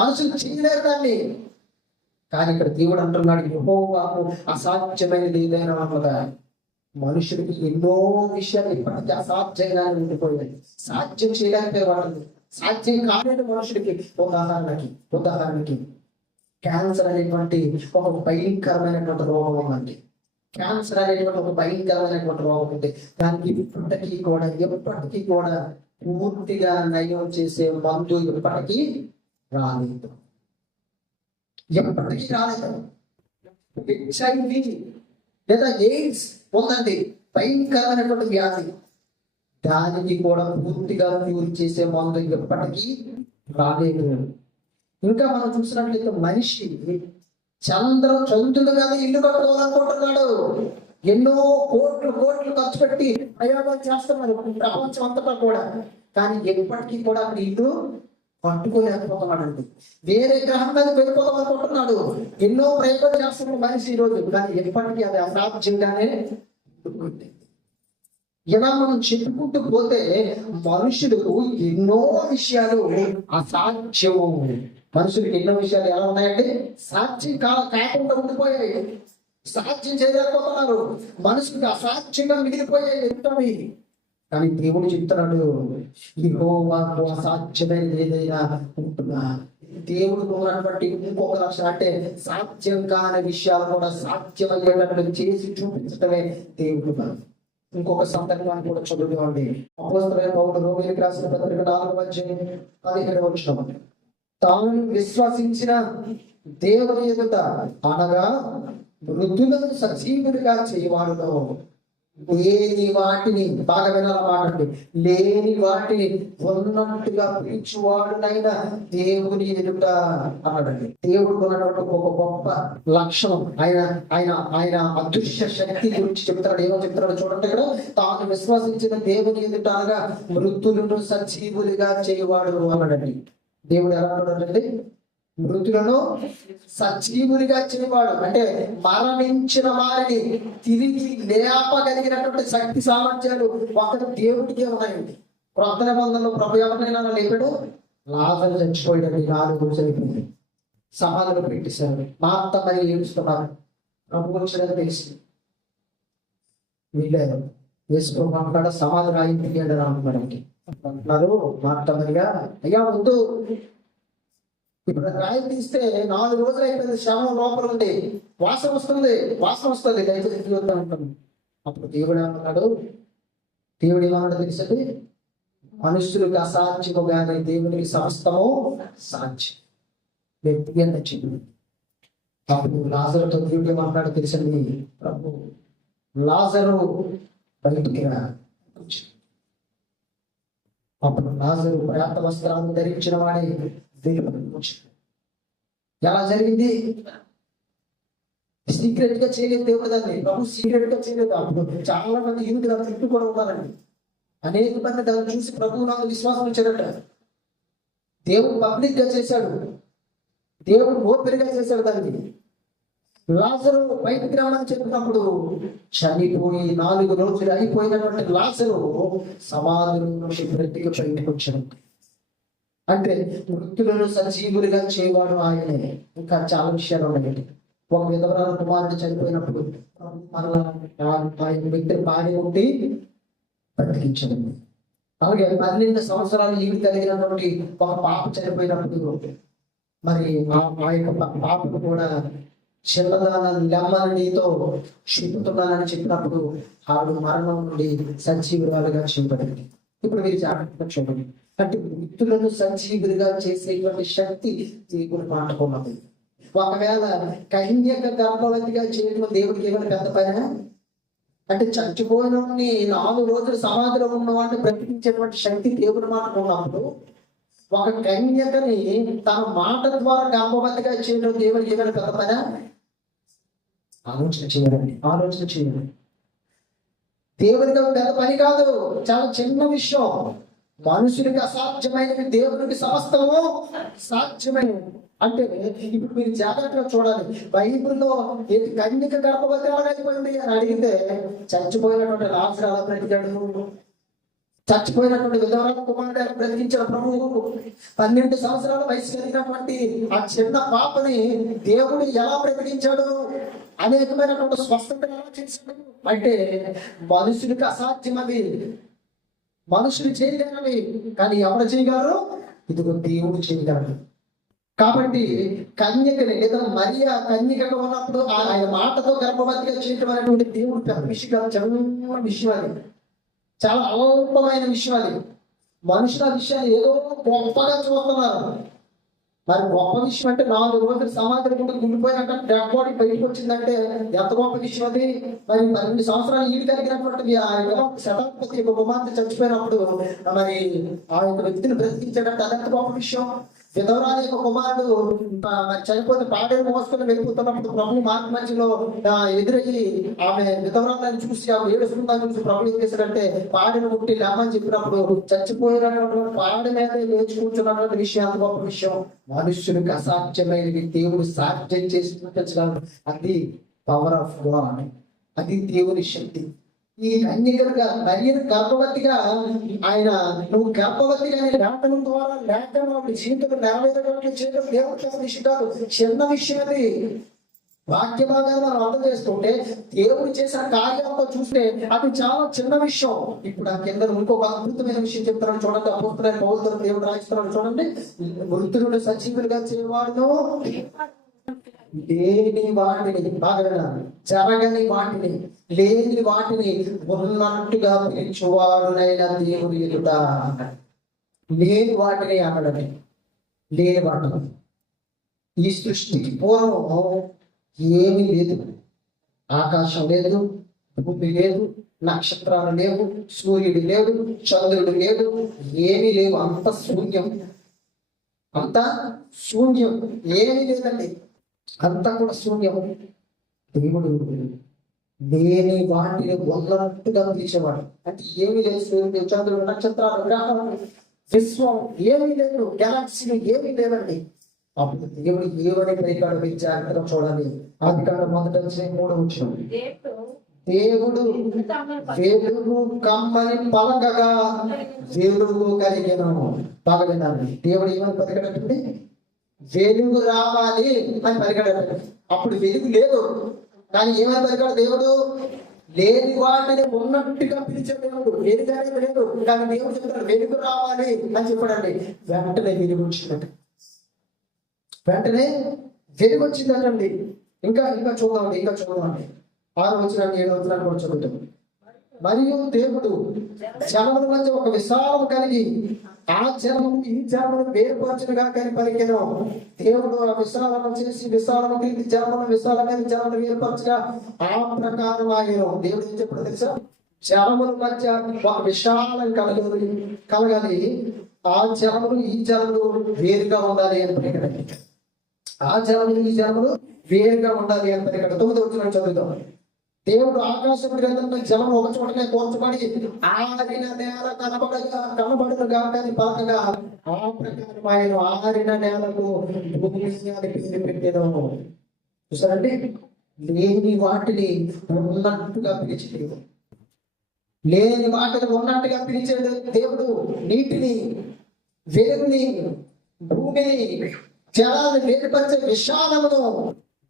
మనుషులు చేయలేరు దాన్ని. కానీ ఇక్కడ దేవుడు అంటున్నాడు, యెహోవాకు అసాధ్యమైనది ఏదైనా ఉన్నదా? మనుషులకి ఎన్నో విషయాలు ఇప్పటికీ అసాధ్యంగానే ఉండిపోయాయి, సాధ్యం చేయలేకపోయేవాళ్ళు, సాధ్యం కాలేని మనుషులకి. ఉదాహరణకి క్యాన్సర్ అనేటువంటి ఒక భయంకరమైనటువంటి రోగం ఉందండి. క్యాన్సర్ అనేటువంటి ఒక భయంకరమైనటువంటి రోగం ఉంది. దానికి ఎప్పటికీ కూడా పూర్తిగా నయం చేసే మందు ఎప్పటికీ రాలేదు. HIV లేదా ఎయిడ్స్ ఉందండి, భయంకరమైనటువంటి వ్యాధి. దానికి కూడా పూర్తిగా క్యూర్ చేసే మందు ఎప్పటికీ రాలేదు. ఇంకా మనం చూసినట్లయితే మనిషి చంద్రుడు మీద ఇల్లు కట్టుకోవాలనుకుంటున్నాడు, ఎన్నో కోట్లు ఖర్చు పెట్టి ప్రయోగాలు చేస్తున్నారు ప్రపంచం అంతటా కూడా. కానీ ఎప్పటికీ కూడా అక్కడ ఇల్లు కట్టుకోలేకపోతున్నాడు. వేరే గ్రహం మీద వెళ్ళిపోదాం అనుకుంటున్నాడు, ఎన్నో ప్రయోగాలు చేస్తున్నాడు మనిషి ఈ రోజు, కానీ ఎప్పటికీ అది అసాధ్యంగానే. ఇలా మనం చెప్పుకుంటూ పోతే మనుషులకు ఎన్నో విషయాలు అసాధ్యము. మనుషులకి ఎన్నో విషయాలు ఎలా ఉన్నాయండి, సాధ్యం కాకుండా ఉండిపోయాయి. సాధ్యం చేయలేకపోతున్నారు. మనుషులకు అసాధ్యంగా మిగిలిపోయాయి ఎంతవి. కానీ దేవుడు చెప్తున్నాడు, యెహోవాకు అసాధ్యమైనది ఏదైనా ఉంటుందా? దేవుడు ఉన్నటువంటి ఇంకొక లక్షణం అంటే సాధ్యం కాని విషయాలు కూడా సాధ్యమయ్యేటట్లు చేసి చూపించడమే దేవుడు బలం. ఇంకొక సందర్భాన్ని కూడా చదువుకోండి. అపోస్తలుడైన పౌలు రోమీయులకు రాసిన పత్రిక 4:17 తాను విశ్వసించిన దేవుని ఎదుట అనగా మృతులను సజీవులుగా చేయవాడును లేని వాటిని, బాగా వినాలన్నమాట, లేని వాటిని ఉన్నట్టుగా పిలిచేవాడునైనా దేవుని ఎదుట అన్నాడండి. దేవుడు ఉన్నటువంటి ఒక గొప్ప లక్షణం, ఆయన ఆయన ఆయన అదృశ్య శక్తి గురించి చెప్తున్నాడు. ఏమో చెప్తున్నాడు చూడండి ఇక్కడ, తాను విశ్వసించిన దేవుని ఎదుట అనగా మృతులను సజీవులుగా చేయవాడు అన్నాడండి. దేవుడు ఎలా ఉన్నాడండి, మృతులను సజీవులుగా చేయవాడు అంటే మరణించిన వారిని తిరిగి లేపగలిగినటువంటి శక్తి సామర్థ్యాలు ఒకటి దేవుడికే ఉన్నాయండి. క్రొత్త నిబంధనలో ప్రభు ఎవరినైనా లేపాడు, లాజరు చచ్చిపోయాడండి, 4 రోజులు అయిపోయింది, సమాధులు పెట్టేశారు, మా అత్త మరి ఏడుస్తున్నారు. ప్రభు వచ్చినది తెలిసి వీళ్ళారు, వేసుకుని మాట్లాడ సమాధి రాయి తీయడం అనుకోవడానికి అంటున్నారు. మా అత్త మరిగా అయ్యా వద్దు, ఇప్పుడు రాయి తీస్తే 4 రోజులు అయిపోయింది, శవం లోపల ఉంది, వాసన వస్తుంది, దయచేసి తీయొద్దు అంటాను. అప్పుడు దేవుడు ఏమన్నాడు, తెలుసండి, మనుషులకు అసాధ్యము కానీ దేవునికి సమస్తము సాధ్యం. వ్యక్తిగా నచ్చింది. అప్పుడు లాజరుతో దేవుడు ఏమన్నాడు తెలుసండి, ప్రభు లాజరు బయటికి రా. అప్పుడు లాజరు ప్రాంత వస్త్రాలను ధరించిన వాడే ఎలా జరిగింది, సీక్రెట్ గా చేయలేదు దేవుడు దాన్ని. ప్రభు సీక్రెట్ గా చేయలేదు. అప్పుడు చాలా మంది యూదులు చుట్టూ కూడా ఉన్నారండి. అనేక మంది దాన్ని చూసి ప్రభువు నాకు విశ్వాసం ఇచ్చారట. దేవుడు పబ్లిక్ గా చేశాడు, దేవుడు ఓపెన్ గా చేశాడు. దానికి లాజరు బయటికి రామని చెప్పినప్పుడు చనిపోయి 4 రోజులు అయిపోయినటువంటి లాజరు సమాధుల నుంచి బ్రతికి బయటకు వచ్చాడు. అంటే మృతులను సజీవులుగా చేయవాడు ఆయనే. ఇంకా చాలా విషయాలు ఉన్నాయండి. ఒక విధవరాలు కుమారుడు చనిపోయినప్పుడు మరలా ఆయన వ్యక్తిని భార్య ఉండి బ్రతికించడం. అలాగే 12 సంవత్సరాలు ఈవి కలిగినటువంటి ఒక పాప చనిపోయినప్పుడు మరి ఆ యొక్క పాపకు కూడా చిన్నదానాన్ని లెమ్మని నీతో చూపుతున్నానని చెప్పినప్పుడు ఆవిడ మరణం నుండి సజీవురాలుగా చేయబడింది. ఇప్పుడు మీరు జాగ్రత్తగా చూడండి, అంటే మృతులను సజీవులుగా చేసేటువంటి శక్తి దేవుని మాటకు ఉన్నది. ఒకవేళ కన్యక గర్భవతిగా చేయడం దేవుడికి ఏమైనా పెద్ద పైన, అంటే చచ్చిపోయిన 4 రోజులు సమాధిలో ఉన్న వాడిని బ్రతికించేటువంటి శక్తి దేవుని మాటకు ఉన్నప్పుడు ఒక కన్యకని తన మాట ద్వారా గర్భవతిగా చేయడం దేవుడికి ఏమైనా పెద్ద పైన? ఆలోచన చేయాలి. దేవుడికి పెద్ద పని కాదు, చాలా చిన్న విషయం. మనుషులకి అసాధ్యమైనవి దేవునికి సమస్తము సాధ్యమైనవి. అంటే ఇప్పుడు మీరు జాగ్రత్తగా చూడాలి. బైబిల్లో కన్యక గర్భవతి అయిపోయింది అని అడిగితే చచ్చిపోయినటువంటి లాజరు ఎలా బ్రతికాడు, చచ్చిపోయినటువంటి విధవరాలు కుమారుడు ఎలా బ్రతికించిన ప్రభువు, 12 సంవత్సరాల వయసు కలిగినటువంటి ఆ చిన్న పాపని దేవుడు ఎలా బ్రతికించాడు, అనేకమైనటువంటి స్వస్థత ఎలా చేశాడు. అంటే మనుషులకి అసాధ్యమవి, మనుషులు చేయగలవి, కానీ ఎవరు చేయగలరు? ఇదిగో దేవుడు చేయగలరు. కాబట్టి కన్యకని లేదా మరియా కన్యకగా ఉన్నప్పుడు ఆయన మాటతో గర్భవతిగా చేయటం అనేటువంటి దేవుడు పెద్ద విషయం, చిన్న విషయం, అది చాలా అల్పమైన విషయం. అది మనుషుల విషయాన్ని ఏదో గొప్పగా చూస్తున్నారు. మరి గొప్ప విషయం అంటే 4 రోజులు సమాధి కూడా గుండిపోయినట్టు డెడ్ బాడీ బయటకు వచ్చిందంటే ఎంత గొప్ప విషయం అది. మరి 12 సంవత్సరాలు ఈడు కలిగినటువంటి ఆ శతాధిపతి యొక్క కుమార్తె చచ్చిపోయినప్పుడు మరి ఆ యొక్క వ్యక్తిని బ్రతికించేటట్టు అదంత గొప్ప విషయం. విధవరాలి యొక్క కుమారుడు మరి చనిపోతే పాడేరు మోసుకొని వెళ్ళిపోతున్నప్పుడు ప్రభు మార్గ మధ్యలో ఎదురయ్యి ఆమె విధవరాలని చూసి ఆమె ఏడుస్తుందని చూసి ప్రభు ఏం చేశాడంటే పాడెను ముట్టి లేమని చెప్పినప్పుడు చచ్చిపోయినటువంటి పాడె మీద లేచి కూర్చున్నటువంటి విషయం అంత గొప్ప విషయం. మనుష్యునికి అసాధ్యమైనది దేవుడు సాధ్యం చేసి చూపించగలరు. అది పవర్ ఆఫ్ గాడ్, అది దేవుని శక్తి. ఈ కన్యకగా మరియను గర్భవతిగా ఆయన నువ్వు గర్భవతిగా లేఖనం ద్వారా లేఖనం ఆవిడ జీవితంలో నెరవేరడానికి చేయడం దేవుడి పెద్ద విషయం కాదు, చిన్న విషయం అది. వాక్య భాగాన్ని మనం అర్థం చేసుకుంటే దేవుడు చేసిన కార్యాలతో చూస్తే అది చాలా చిన్న విషయం. ఇప్పుడు ఆ కింద ఇంకొక అద్భుతమైన విషయం చెప్తున్నాను చూడండి. అద్భుతమైన పౌరులతో దేవుడు రాయిస్తున్నాడు చూడండి. మృతులను సజీవులుగా చేయవాడు, లేని వాటిని బాగా జరగని వాటిని లేని వాటిని ఉన్నట్టుగా పిలిచేవాడునైనా దేవుడు ఎదుట. లేని వాటిని అనడమే, లేని వాటిని. ఈ సృష్టికి పూర్వం ఏమీ లేదు. ఆకాశం లేదు, భూమి లేదు, నక్షత్రాలు లేవు, సూర్యుడు లేడు, చంద్రుడు లేడు, ఏమీ లేవు. అంత శూన్యం, అంత శూన్యం, ఏమీ లేదండి, అంతా కూడా శూన్యం. దేవుడు లేని వాటిని ఉన్నట్టుగా పిలిచేవాడు. అంటే ఏమీ లేదు, సూర్యుడు, చంద్రుడు, నక్షత్రాలు, గ్రహాలు, విశ్వం ఏమీ లేదు, గెలాక్సీలు ఏమీ లేవండి. అప్పుడు దేవుడు ఏమని పైకాడు జాగ్రత్తగా చూడాలి. అది కాదు మొదట 3వ వచనం. దేవుడు వెలుగు కమ్మని పలకగా వెలుగు కలిగెను. బాగా వినాలి. దేవుడు ఏమని పలికాడంటే వెలుగు రావాలి అని పలికాడు. అప్పుడు వెలుగు లేదు, కానీ ఏమని పలికాడు దేవుడు? లేని వాటిని ఉన్నట్టుగా పిలిచే దేవుడు. వెలుగు అనేది లేదు, కానీ దేవుడు చెప్తాడు వెలుగు రావాలి అని చెప్పాడండి. వెంటనే వెలుగు వచ్చినట్టు, వెంటనే వెలుగు వచ్చిందంటండి. ఇంకా ఇంకా చూద్దామండి, ఇంకా చూద్దామండి. 6వ వచనాన్ని 7వ వచనాన్ని కూడా చదువుతాం. మరియు దేవుడు జనముల మధ్య ఒక విశాలం కలిగి ఆ జనము ఈ జనమును వేరుపరచుగా కానీ పలికెను. దేవుడు ఆ విశాలము చేసి విశాలము కింది జనమును విశాలమైన జనమును వేరుపరచుగా ఆ ప్రకారం ఆయన. దేవుడు ఏం చెప్పాడు తెలుసా? జనముల మధ్య ఒక విశాలం కలగాలి, ఆ జనములు ఈ జనములు వేరుగా ఉండాలి అని పలికాడు. ఆ జనములు ఈ జనములు వేరుగా ఉండాలి అని పలికాడు. 9వ వచనం చదువుతాం. దేవుడు ఆకాశం గ్రంథంలో జలం ఒక చోటనే కోర్చబడి ఆరిన నేల కనబడుగా కానీ పలకగా ఆ ప్రకారం ఆయన ఆరిన నేలకు భూమి అని పేరు పెట్టేదాము. చూసారండి, లేని వాటిని ఉన్నట్టుగా పిలిచి, లేని వాటిని ఉన్నట్టుగా పిలిచే దేవుడు నీటిని, వేరుని, భూమిని, జలాన్ని వేరుపరిచే విశాలమును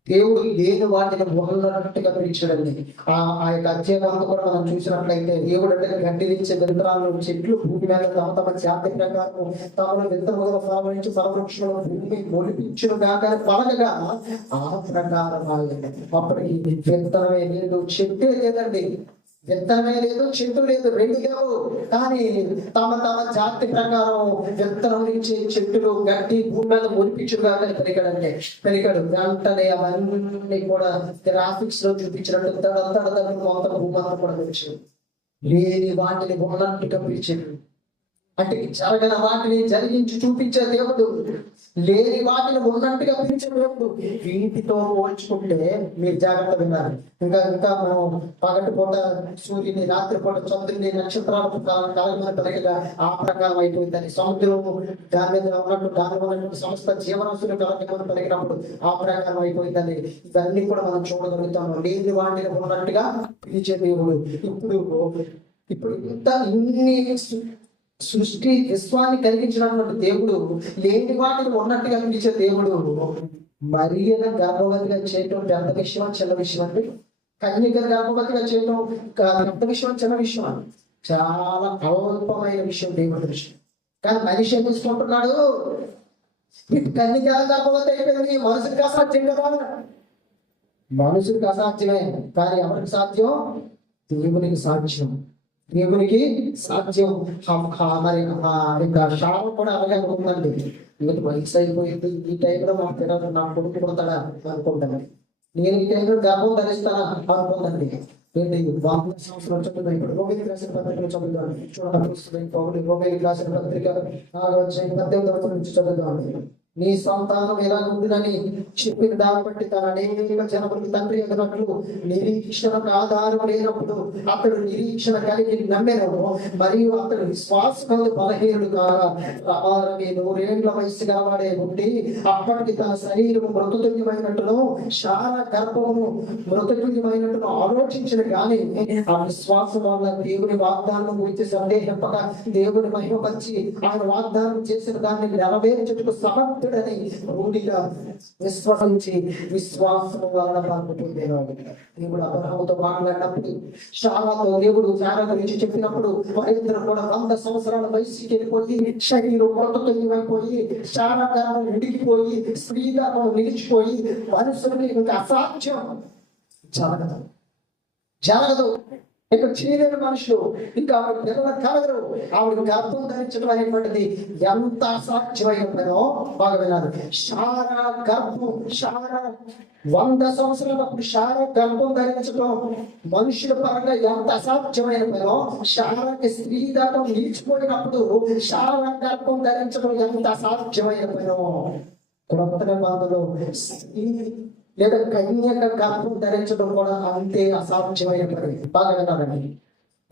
దేవుడు లేని వాటిని ఉన్నట్టుగా పిలిచాడండి. ఆ యొక్క అధ్యాయం కూడా మనం చూసినట్లయితే దేవుడు అంటే గడ్డిలించే విత్తనాలను చెట్లు భూమి మీద తమ జాతి ప్రకారం తమను విత్తనముల ఫలం నుంచి ఫలవృక్షములను భూమి మొలిపించును కాక పలకగా ఆ ప్రకారం అప్పటికి విత్తనమే లేదు, చెట్టు లేదండి. విత్తనమే లేదు, చెట్టు లేదు, రెండు లేవు. కానీ తమ జాతి ప్రకారం విత్తనం నుంచి చెట్టులు గట్టి భూమి మీద మొలిపించుగా పెరిగాడంటే పెరిగాడు. వెంటనే అవన్నీ కూడా గ్రాఫిక్స్ లో చూపించినట్టు మొత్తం భూమి అంతా కూడా పిలిచాడు. లేని వాటిని ఉన్నట్టుగా పిలిచాడు. అంటే జరగని వాటిని జరిగించి చూపించే దేవుడు, లేని వాటిని ఉన్నట్టుగా పిలిచే దేవుడు. వీటితో పోల్చుకుంటే మీరు జాగ్రత్త విన్నారు. ఇంకా మనం పగటి పూట సూర్యుని, రాత్రి పూట చంద్రుని, నక్షత్రాలకు కాలమైన పలకగా ఆ ప్రకారం అయిపోయిందని, సముద్రం దాని మీద ఉన్నట్టు దాని ఉన్నటువంటి సమస్త జీవరాశులు కాలమైన పలికినప్పుడు ఆ ప్రకారం అయిపోయిందని ఇవన్నీ కూడా మనం చూడగలుగుతాము. లేని వాటిని ఉన్నట్టుగా పిలిచే దేవుడు. ఇప్పుడు ఇన్ని సృష్టి విశ్వాన్ని కలిగించినటువంటి దేవుడు లేని వాటిని ఉన్నట్టుగా పిలిచే దేవుడు మరియను గర్భవతిగా చేయటం పెద్ద విషయం, చిన్న విషయం అండి. కన్యకను గర్భవతిగా చేయటం పెద్ద విషయం, చిన్న విషయం, చాలా అల్పమైన విషయం దేవుడి దృష్టి. కానీ మనిషి ఏం తీసుకుంటున్నాడు? కన్యక గర్భవతి అయిపోయింది, మనుషుడికి అసాధ్యం కదా. మనుషుడికి అసాధ్యమే, కానీ ఎవరికి సాధ్యం? దేవునికి సాధ్యం, దేవునికి సాధ్యం. మరి శాపం కూడా అలాగే అనుకుందండి. ఇంకటి వయసు అయిపోయింది, ఈ టైంలో మా పిల్లలు నా కొడుకు కొడతాడా అనుకుంటాను, నేను ఈ టైంలో గర్భం ధరిస్తానా అనుకుందండి. ఏంటి 100 సంవత్సరాలు చదువుతాం. ఇప్పుడు రోమిలికి రాసిన పత్రికలు చదువుతాను చూడండి. రోమిలికి రాసిన పత్రిక 4వ అధ్యాయం 18వ వచనం నుంచి చదువుతామండి. నీ సంతానం ఎలా ఉండునని చెప్పిన దాన్ని బట్టి తన అనేక జనములకు తండ్రి ఎదురట్లు నిరీక్షణకు ఆధారం లేనప్పుడు అతడు నిరీక్షణ కలిగి నమ్మెను, మరియు అతడు విశ్వాసంలో బలహీనుడు కాగా ప్రమాదమే 100 ఏళ్ల వయసు గలవాడే ఉండి అప్పటికి తన శరీరము మృతతుల్యమైనట్టును శారా గర్భమును మృతతుల్యమైనట్టును ఆలోచించిన గాని ఆ విశ్వాసం వల్ల దేవుని వాగ్దానం గురించి సందేహింపక దేవుని మహిమపరిచి ఆయన వాగ్దానం చేసిన దాన్ని నెరవేర్చుటకు సమర్థుడని రూఢిగా విశ్వసించి విశ్వాసం వలన పలుకు పొందేవాడు. దేవుడు అబ్రహాముతో మాట్లాడినప్పుడు, శారాతో దేవుడు శారా గురించి చెప్పినప్పుడు వారిద్దరు కూడా 100 సంవత్సరాల వయసుకి వెళ్ళిపోయి శరీరం మృతతుల్యమైపోయి శారా గర్భం ఉడికిపోయి స్త్రీ గర్భం నిలిచిపోయి మనుషులకి ఇంకా అసాధ్యం జరగదు ఇక చేయలేని మనుషులు ఇంకా ఆవిడ పిల్లల కలగరు. ఆవిడ గర్భం ధరించడం అనేటువంటిది ఎంత అసాధ్యమైన పనో బాగా వినాలి. శారా గర్భం 100 సంవత్సరాలప్పుడు శారా గర్భం ధరించడం మనుషుల పరంగా ఎంత అసాధ్యమైన పనో, శారాకి స్త్రీ గర్భం నిలిచిపోయినప్పుడు శారా గర్భం ధరించడం ఎంత అసాధ్యమైన పనో క్రొత్త నిబంధనలో స్త్రీ లేదా కన్యక గర్భం ధరించడం కూడా అంతే అసాధ్యమైన పని. బాగా వినాలండి.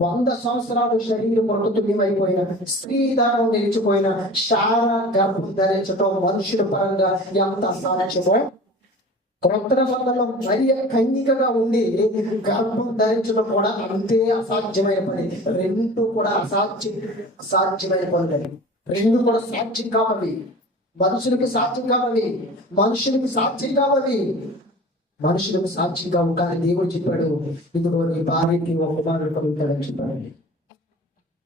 100 సంవత్సరాలు శరీరం మృతతుల్యమైపోయిన స్త్రీ దానం నిలిచిపోయిన శారా గర్భం ధరించడం మనుషుల పరంగా ఎంత అసాధ్యమో, క్రొత్త నిబంధనలో మరియ కన్యకగా ఉండి గర్భం ధరించడం కూడా అంతే అసాధ్యమైన పని. రెండు కూడా అసాధ్యమైన పనులు. రెండు కూడా సాధ్యం కావాలి. మనుషులకి సాధ్యం కావాలి, మనుషులకి సాధ్యం కావాలి, మనుషులకు సాధ్యం కావు. కానీ దేవుడు చెప్పాడు, ఇదిగో నీ భార్యకి ఒక కుమారుడు కలుగుతాడని చెప్పాడు.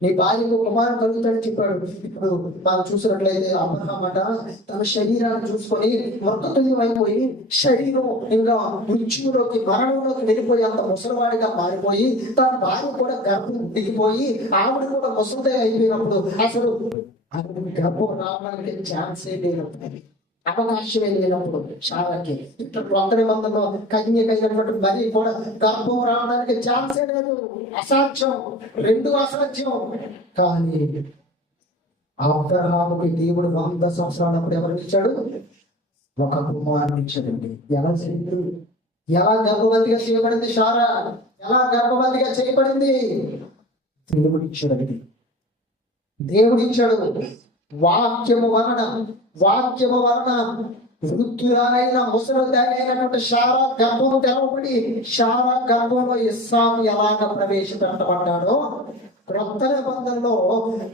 నీ భార్యకు కుమారుడు కలుగుతాడని చెప్పాడు. ఇప్పుడు మనం చూసినట్లయితే అబ్రహాం అట తన శరీరాన్ని చూసుకొని మృతతుల్యం అయిపోయి శరీరం ఇంకా మృత్యువులోకి మరణంలోకి వెళ్ళిపోయి అంత ముసలివాడిగా మారిపోయి తన భార్య కూడా గర్భం దిగిపోయి ఆవిడ కూడా ముసలిదే అయిపోయినప్పుడు అసలు గర్భం రావడానికి ఛాన్సే లేనప్పుడు, అవకాశమే లేనప్పుడు శారాకి ఇట్లా క్రొత్త నిబంధనలో కన్యకైనటువంటి మరి కూడా గర్భం రావడానికి ఛాన్సే లేదు. అసాధ్యం, రెండు అసాధ్యం. కానీ అబ్రహాముకి దేవుడు 100 సంవత్సరాలప్పుడు ఎవరిని ఇచ్చాడు? ఒక కుమారుని ఇచ్చాడండి. ఎలా జరిగింది? ఎలా గర్భవతిగా చేయబడింది శారా? ఎలా గర్భవతిగా చేయబడింది? దేవుడు ఇచ్చాడండి. దేవుడిచ్చాడు. వాక్యము వలన వృద్ధురాలైన ముసలిదానైనటువంటి శారా గర్భం తెరవబడి శారా గర్భంలో ఇస్సాకు ఎలాగ ప్రవేశపెట్టబడ్డాడో క్రొత్త నిబంధనలో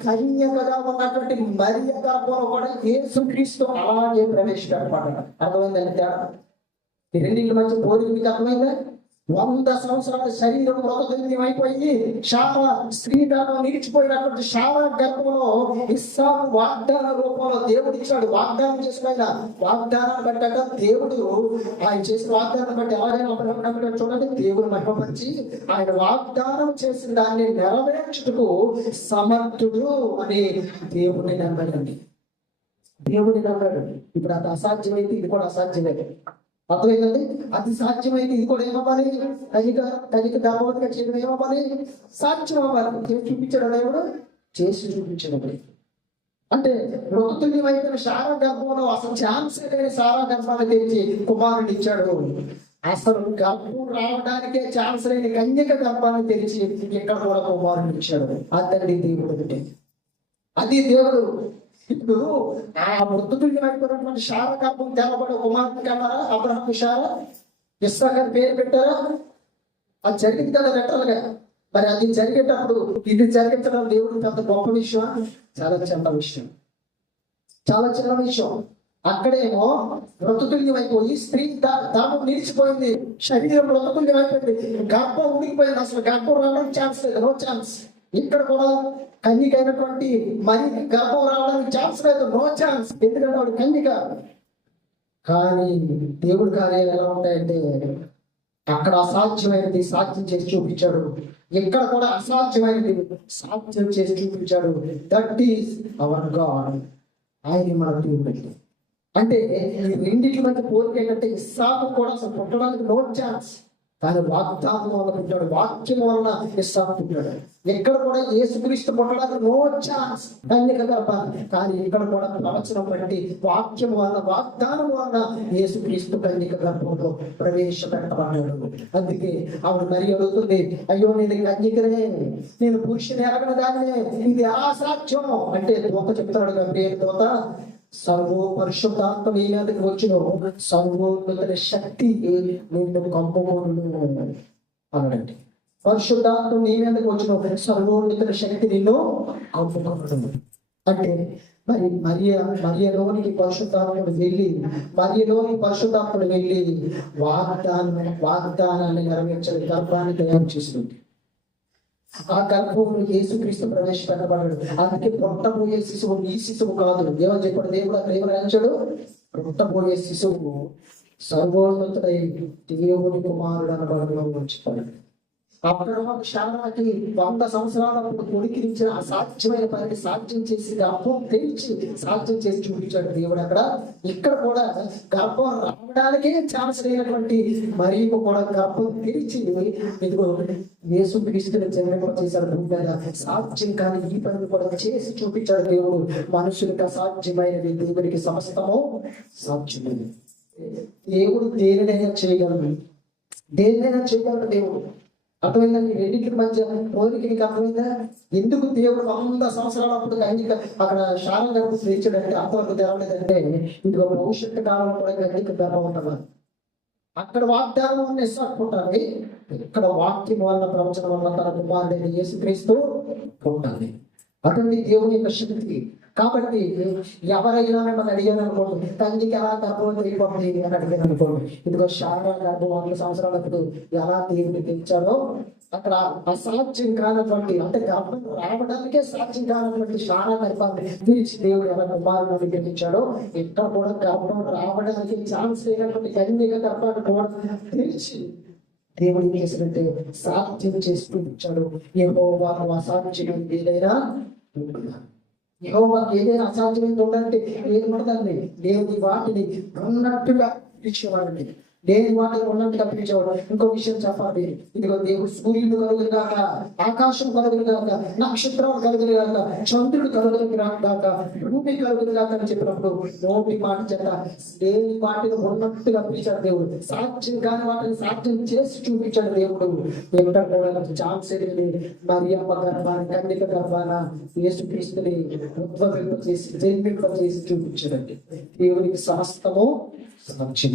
కన్యకగా ఉన్నటువంటి మరియ గర్భంలో కూడా యేసుక్రీస్తు అలాగే ప్రవేశపెట్టబడ్డాడు. అర్థమైందండి తేడా? ఈ రెండింటి మధ్య పోలిక మీకు అర్థమైందా? 100 సంవత్సరాల శరీరం మృతతుల్యం అయిపోయి శారా స్త్రీదానం నిలిచిపోయినటువంటి శారా గర్భంలో ఇస్సాకు వాగ్దాన రూపంలో దేవుడు ఇచ్చాడు. వాగ్దానం చేసిన వాగ్దానాన్ని బట్టాక దేవుడు ఆయన చేసిన వాగ్దానం బట్టి ఎలాగైనా చూడండి, దేవుడు మహిమపరిచి ఆయన వాగ్దానం చేసిన దాన్ని నెరవేర్చుటకు సమర్థుడు అని దేవుడిని నమ్మాడండి. దేవుడిని నమ్మాడు. ఇప్పుడు అది అసాధ్యమైతే ఇది కూడా అసాధ్యమే. అర్థమైందండి? అది సాధ్యమైతే ఇది కూడా ఏమవ్వాలి? కనిక గర్భవతిగా చేయడం ఏమవ్వాలి? సాధ్యం అవ్వాలి. చేసి చూపించడం దేవుడు, చేసి చూపించడం. అంటే మృతతుల్యం అయిపోయిన శారా గర్భంలో అసలు ఛాన్సే లేని శారా గర్భాన్ని తెచ్చి కుమారుని ఇచ్చాడు. అసలు గర్భం రావడానికే ఛాన్స్ లేని కన్యక గర్భాన్ని తెరిచి ఇక్కడ కూడా కుమారుని ఇచ్చాడు. అతడి దేవుడు అంటే అది దేవుడు. ఇప్పుడు ఆ మృతతుల్యం అయిపోయినటువంటి శారా గర్భం తెరబడి కుమారుని కన్నారా అబ్రహాం? శారా ఇస్సాకు అని పేరు పెట్టారా? అది జరిగింది కదా లెటర్లుగా. మరి అది జరిగేటప్పుడు ఇది జరిగించడం దేవుడికి పెద్ద గొప్ప విషయం? చాలా చిన్న విషయం, చాలా చిన్న విషయం. అక్కడేమో మృతతుల్యం అయిపోయి స్త్రీ దానం నిలిచిపోయింది, శరీరం మృతతుల్యం అయిపోయింది, గర్భం ఉడికిపోయింది, అసలు గర్భం రావడానికి ఛాన్స్ లేదు, నో ఛాన్స్. ఇక్కడ కూడా కన్యకైనటువంటి మరి గర్భం రావడానికి ఛాన్స్ లేదు, నో ఛాన్స్. ఎందుకంటే వాడు కన్యక. కానీ దేవుడి కార్యాలు ఎలా ఉంటాయంటే అక్కడ అసాధ్యమైనది సాధ్యం చేసి చూపించాడు, ఇక్కడ కూడా అసాధ్యమైనది సాధ్యం చేసి చూపించాడు. That is our God. ఆయన మన దేవుడు. అంటే రెండింటి మధ్య పోలిక ఏంటంటే ఇస్సాకు కూడా అసలు పుట్టడానికి నో ఛాన్స్. కానీ వాగ్దానం వల్ల పుట్టాడు, వాక్యం వలన ఇస్సాకు పుట్టాడు. ఎక్కడ కూడా యేసుక్రీస్తు పుట్టడానికి నో ఛాన్స్ కన్యక గర్భాన్ని. కానీ ఇక్కడ కూడా ప్రవచనం బట్టి వాక్యం వలన, వాగ్దానం వలన యేసుక్రీస్తు కన్యక గర్భంలో ప్రవేశపెట్టబడ్డాడు. అందుకే ఆవిడ మరి అడుగుతుంది, అయ్యో నేను కన్యకనే, నేను పురుషుని ఎరగని దాన్నే, ఇది ఎలా సాధ్యం అంటే దూత చెప్తాడు, గబ్రియేలు దూత, సర్వో పరిశుద్ధాత్మ నీ మీదకి వచ్చిన సర్వోన్నత శక్తి నిన్ను కమ్ముకొనును అనండి. పరిశుద్ధాత్మ నీ మీదకి వచ్చిన సర్వోన్నత శక్తి నిన్ను కమ్ముకొనును అంటే మరి మరియలోనికి పరిశుద్ధాత్ముడు వెళ్ళి వాగ్దానాన్ని నెరవేర్చని గర్భాన్ని తయారు చేస్తుంది. ఆ గర్భంలో యేసుక్రీస్తు ప్రవేశపెట్టబడ్డాడు. అందుకే పుట్టబోయే శిశువు ఈ శిశువు కాదు. ఏమని చెప్పాడు దేవుడు అక్కడ ఏమని రాయించాడు? పుట్టబోయే శిశువు సర్వోన్నతుడై దేవుని కుమారుడు అనబడలో చెప్పాడు. అబ్రహాము శారాకి 100 సంవత్సరాలప్పుడు కొడుకునిచ్చిన అసాధ్యమైన పనిని సాధ్యం చేసి గర్భం తెరిచి సాధ్యం చేసి చూపించాడు దేవుడు అక్కడ. ఇక్కడ కూడా గర్భం రావడానికే ఛాన్స్ లేనటువంటి మరియు కూడా గర్భం తెరిచి ఇదిగో యేసుక్రీస్తుని జన్మింపజేశాడు భూమి మీద. సాధ్యం కానీ ఈ పనిని కూడా చేసి చూపించాడు దేవుడు. మనుషులకు అసాధ్యమైనది దేవుడికి సమస్తము సాధ్యమైనది. దేవుడు దేనినైనా చేయగలడు, దేనినైనా చేయగలడు దేవుడు. అర్థమైందండి? రెండింటికి మధ్య పోలిక నీకు అర్థమైందా? ఎందుకు దేవుడు 100 సంవత్సరాల అప్పుడు కన్యక అక్కడ శారం గర్భం తెరిచాడంటే, అంతవరకు తెరవలేదంటే ఇందులో భవిష్యత్తు కాలంలో కూడా కన్యక గర్భం ఉంటుందా? అక్కడ వాగ్దానం ఇస్తాకుంటారు, ఇక్కడ వాక్యం వల్ల ప్రవచనం వల్ల తన కుమారుడైన యేసుక్రీస్తు ఉంటుంది. అటువంటి దేవుని యొక్క శక్తి. కాబట్టి ఎవరైనా మిమ్మల్ని అడిగాను అనుకోండి, తండ్రికి ఎలా గర్భవతి అయిపోతుంది అని అడిగాను అనుకోండి, ఇదిగో శారా గర్భం 100 సంవత్సరాలప్పుడు ఎలా దేవుడిని పెంచాడో అక్కడ అసాధ్యం కానటువంటి, అంటే గర్భం రావడానికే సాధ్యం కానటువంటి శారా గర్భాన్ని తీర్చి దేవుడు ఎలా కుమారుని పెంచాడో, ఇక్కడ కూడా గర్భం రావడానికి ఛాన్స్ లేనటువంటి కన్యక గర్భాన్ని కూడా తీర్చి దేవుడు ఏం చేసినట్టే సాధ్యం చేసి చూపించాడు. యెహోవా అసాధ్యం ఏదైనా యెహోవాకి ఏదైనా అసాధ్యమైంది ఉండాలంటే ఏది పడదండి, దేవుని వాటిని ఉన్నట్టుగా ఇచ్చేవాడండి, లేని వాటిని ఉన్నట్టుగా పిలిచేవాడు. ఇంకో విషయం చెప్పాలి, ఇదిగో దేవుడు సూర్యుడు కలుగులు గాక, ఆకాశం కలుగులు గాక, నక్షత్రాలు కలుగులు గాక, చంద్రుడు కలుగులు గాక, భూమి కలుగులు గాక అని చెప్పినప్పుడు నోటి మాట చేత లేని వాటిని ఉన్నట్టుగా పిలిచాడు దేవుడు. సాధ్యం కాని వాటిని సాధ్యం చేసి చూపించాడు దేవుడు. ఏమిటో కూడా ఛాన్స్ లేదు. మరియమ్మ గర్భాన్ని, కన్యక గర్భాన యేసుక్రీస్తుని ఉద్భవింపజేసి జన్మింపజేసి చూపించాడండి. దేవునికి సమస్తము సాక్షి.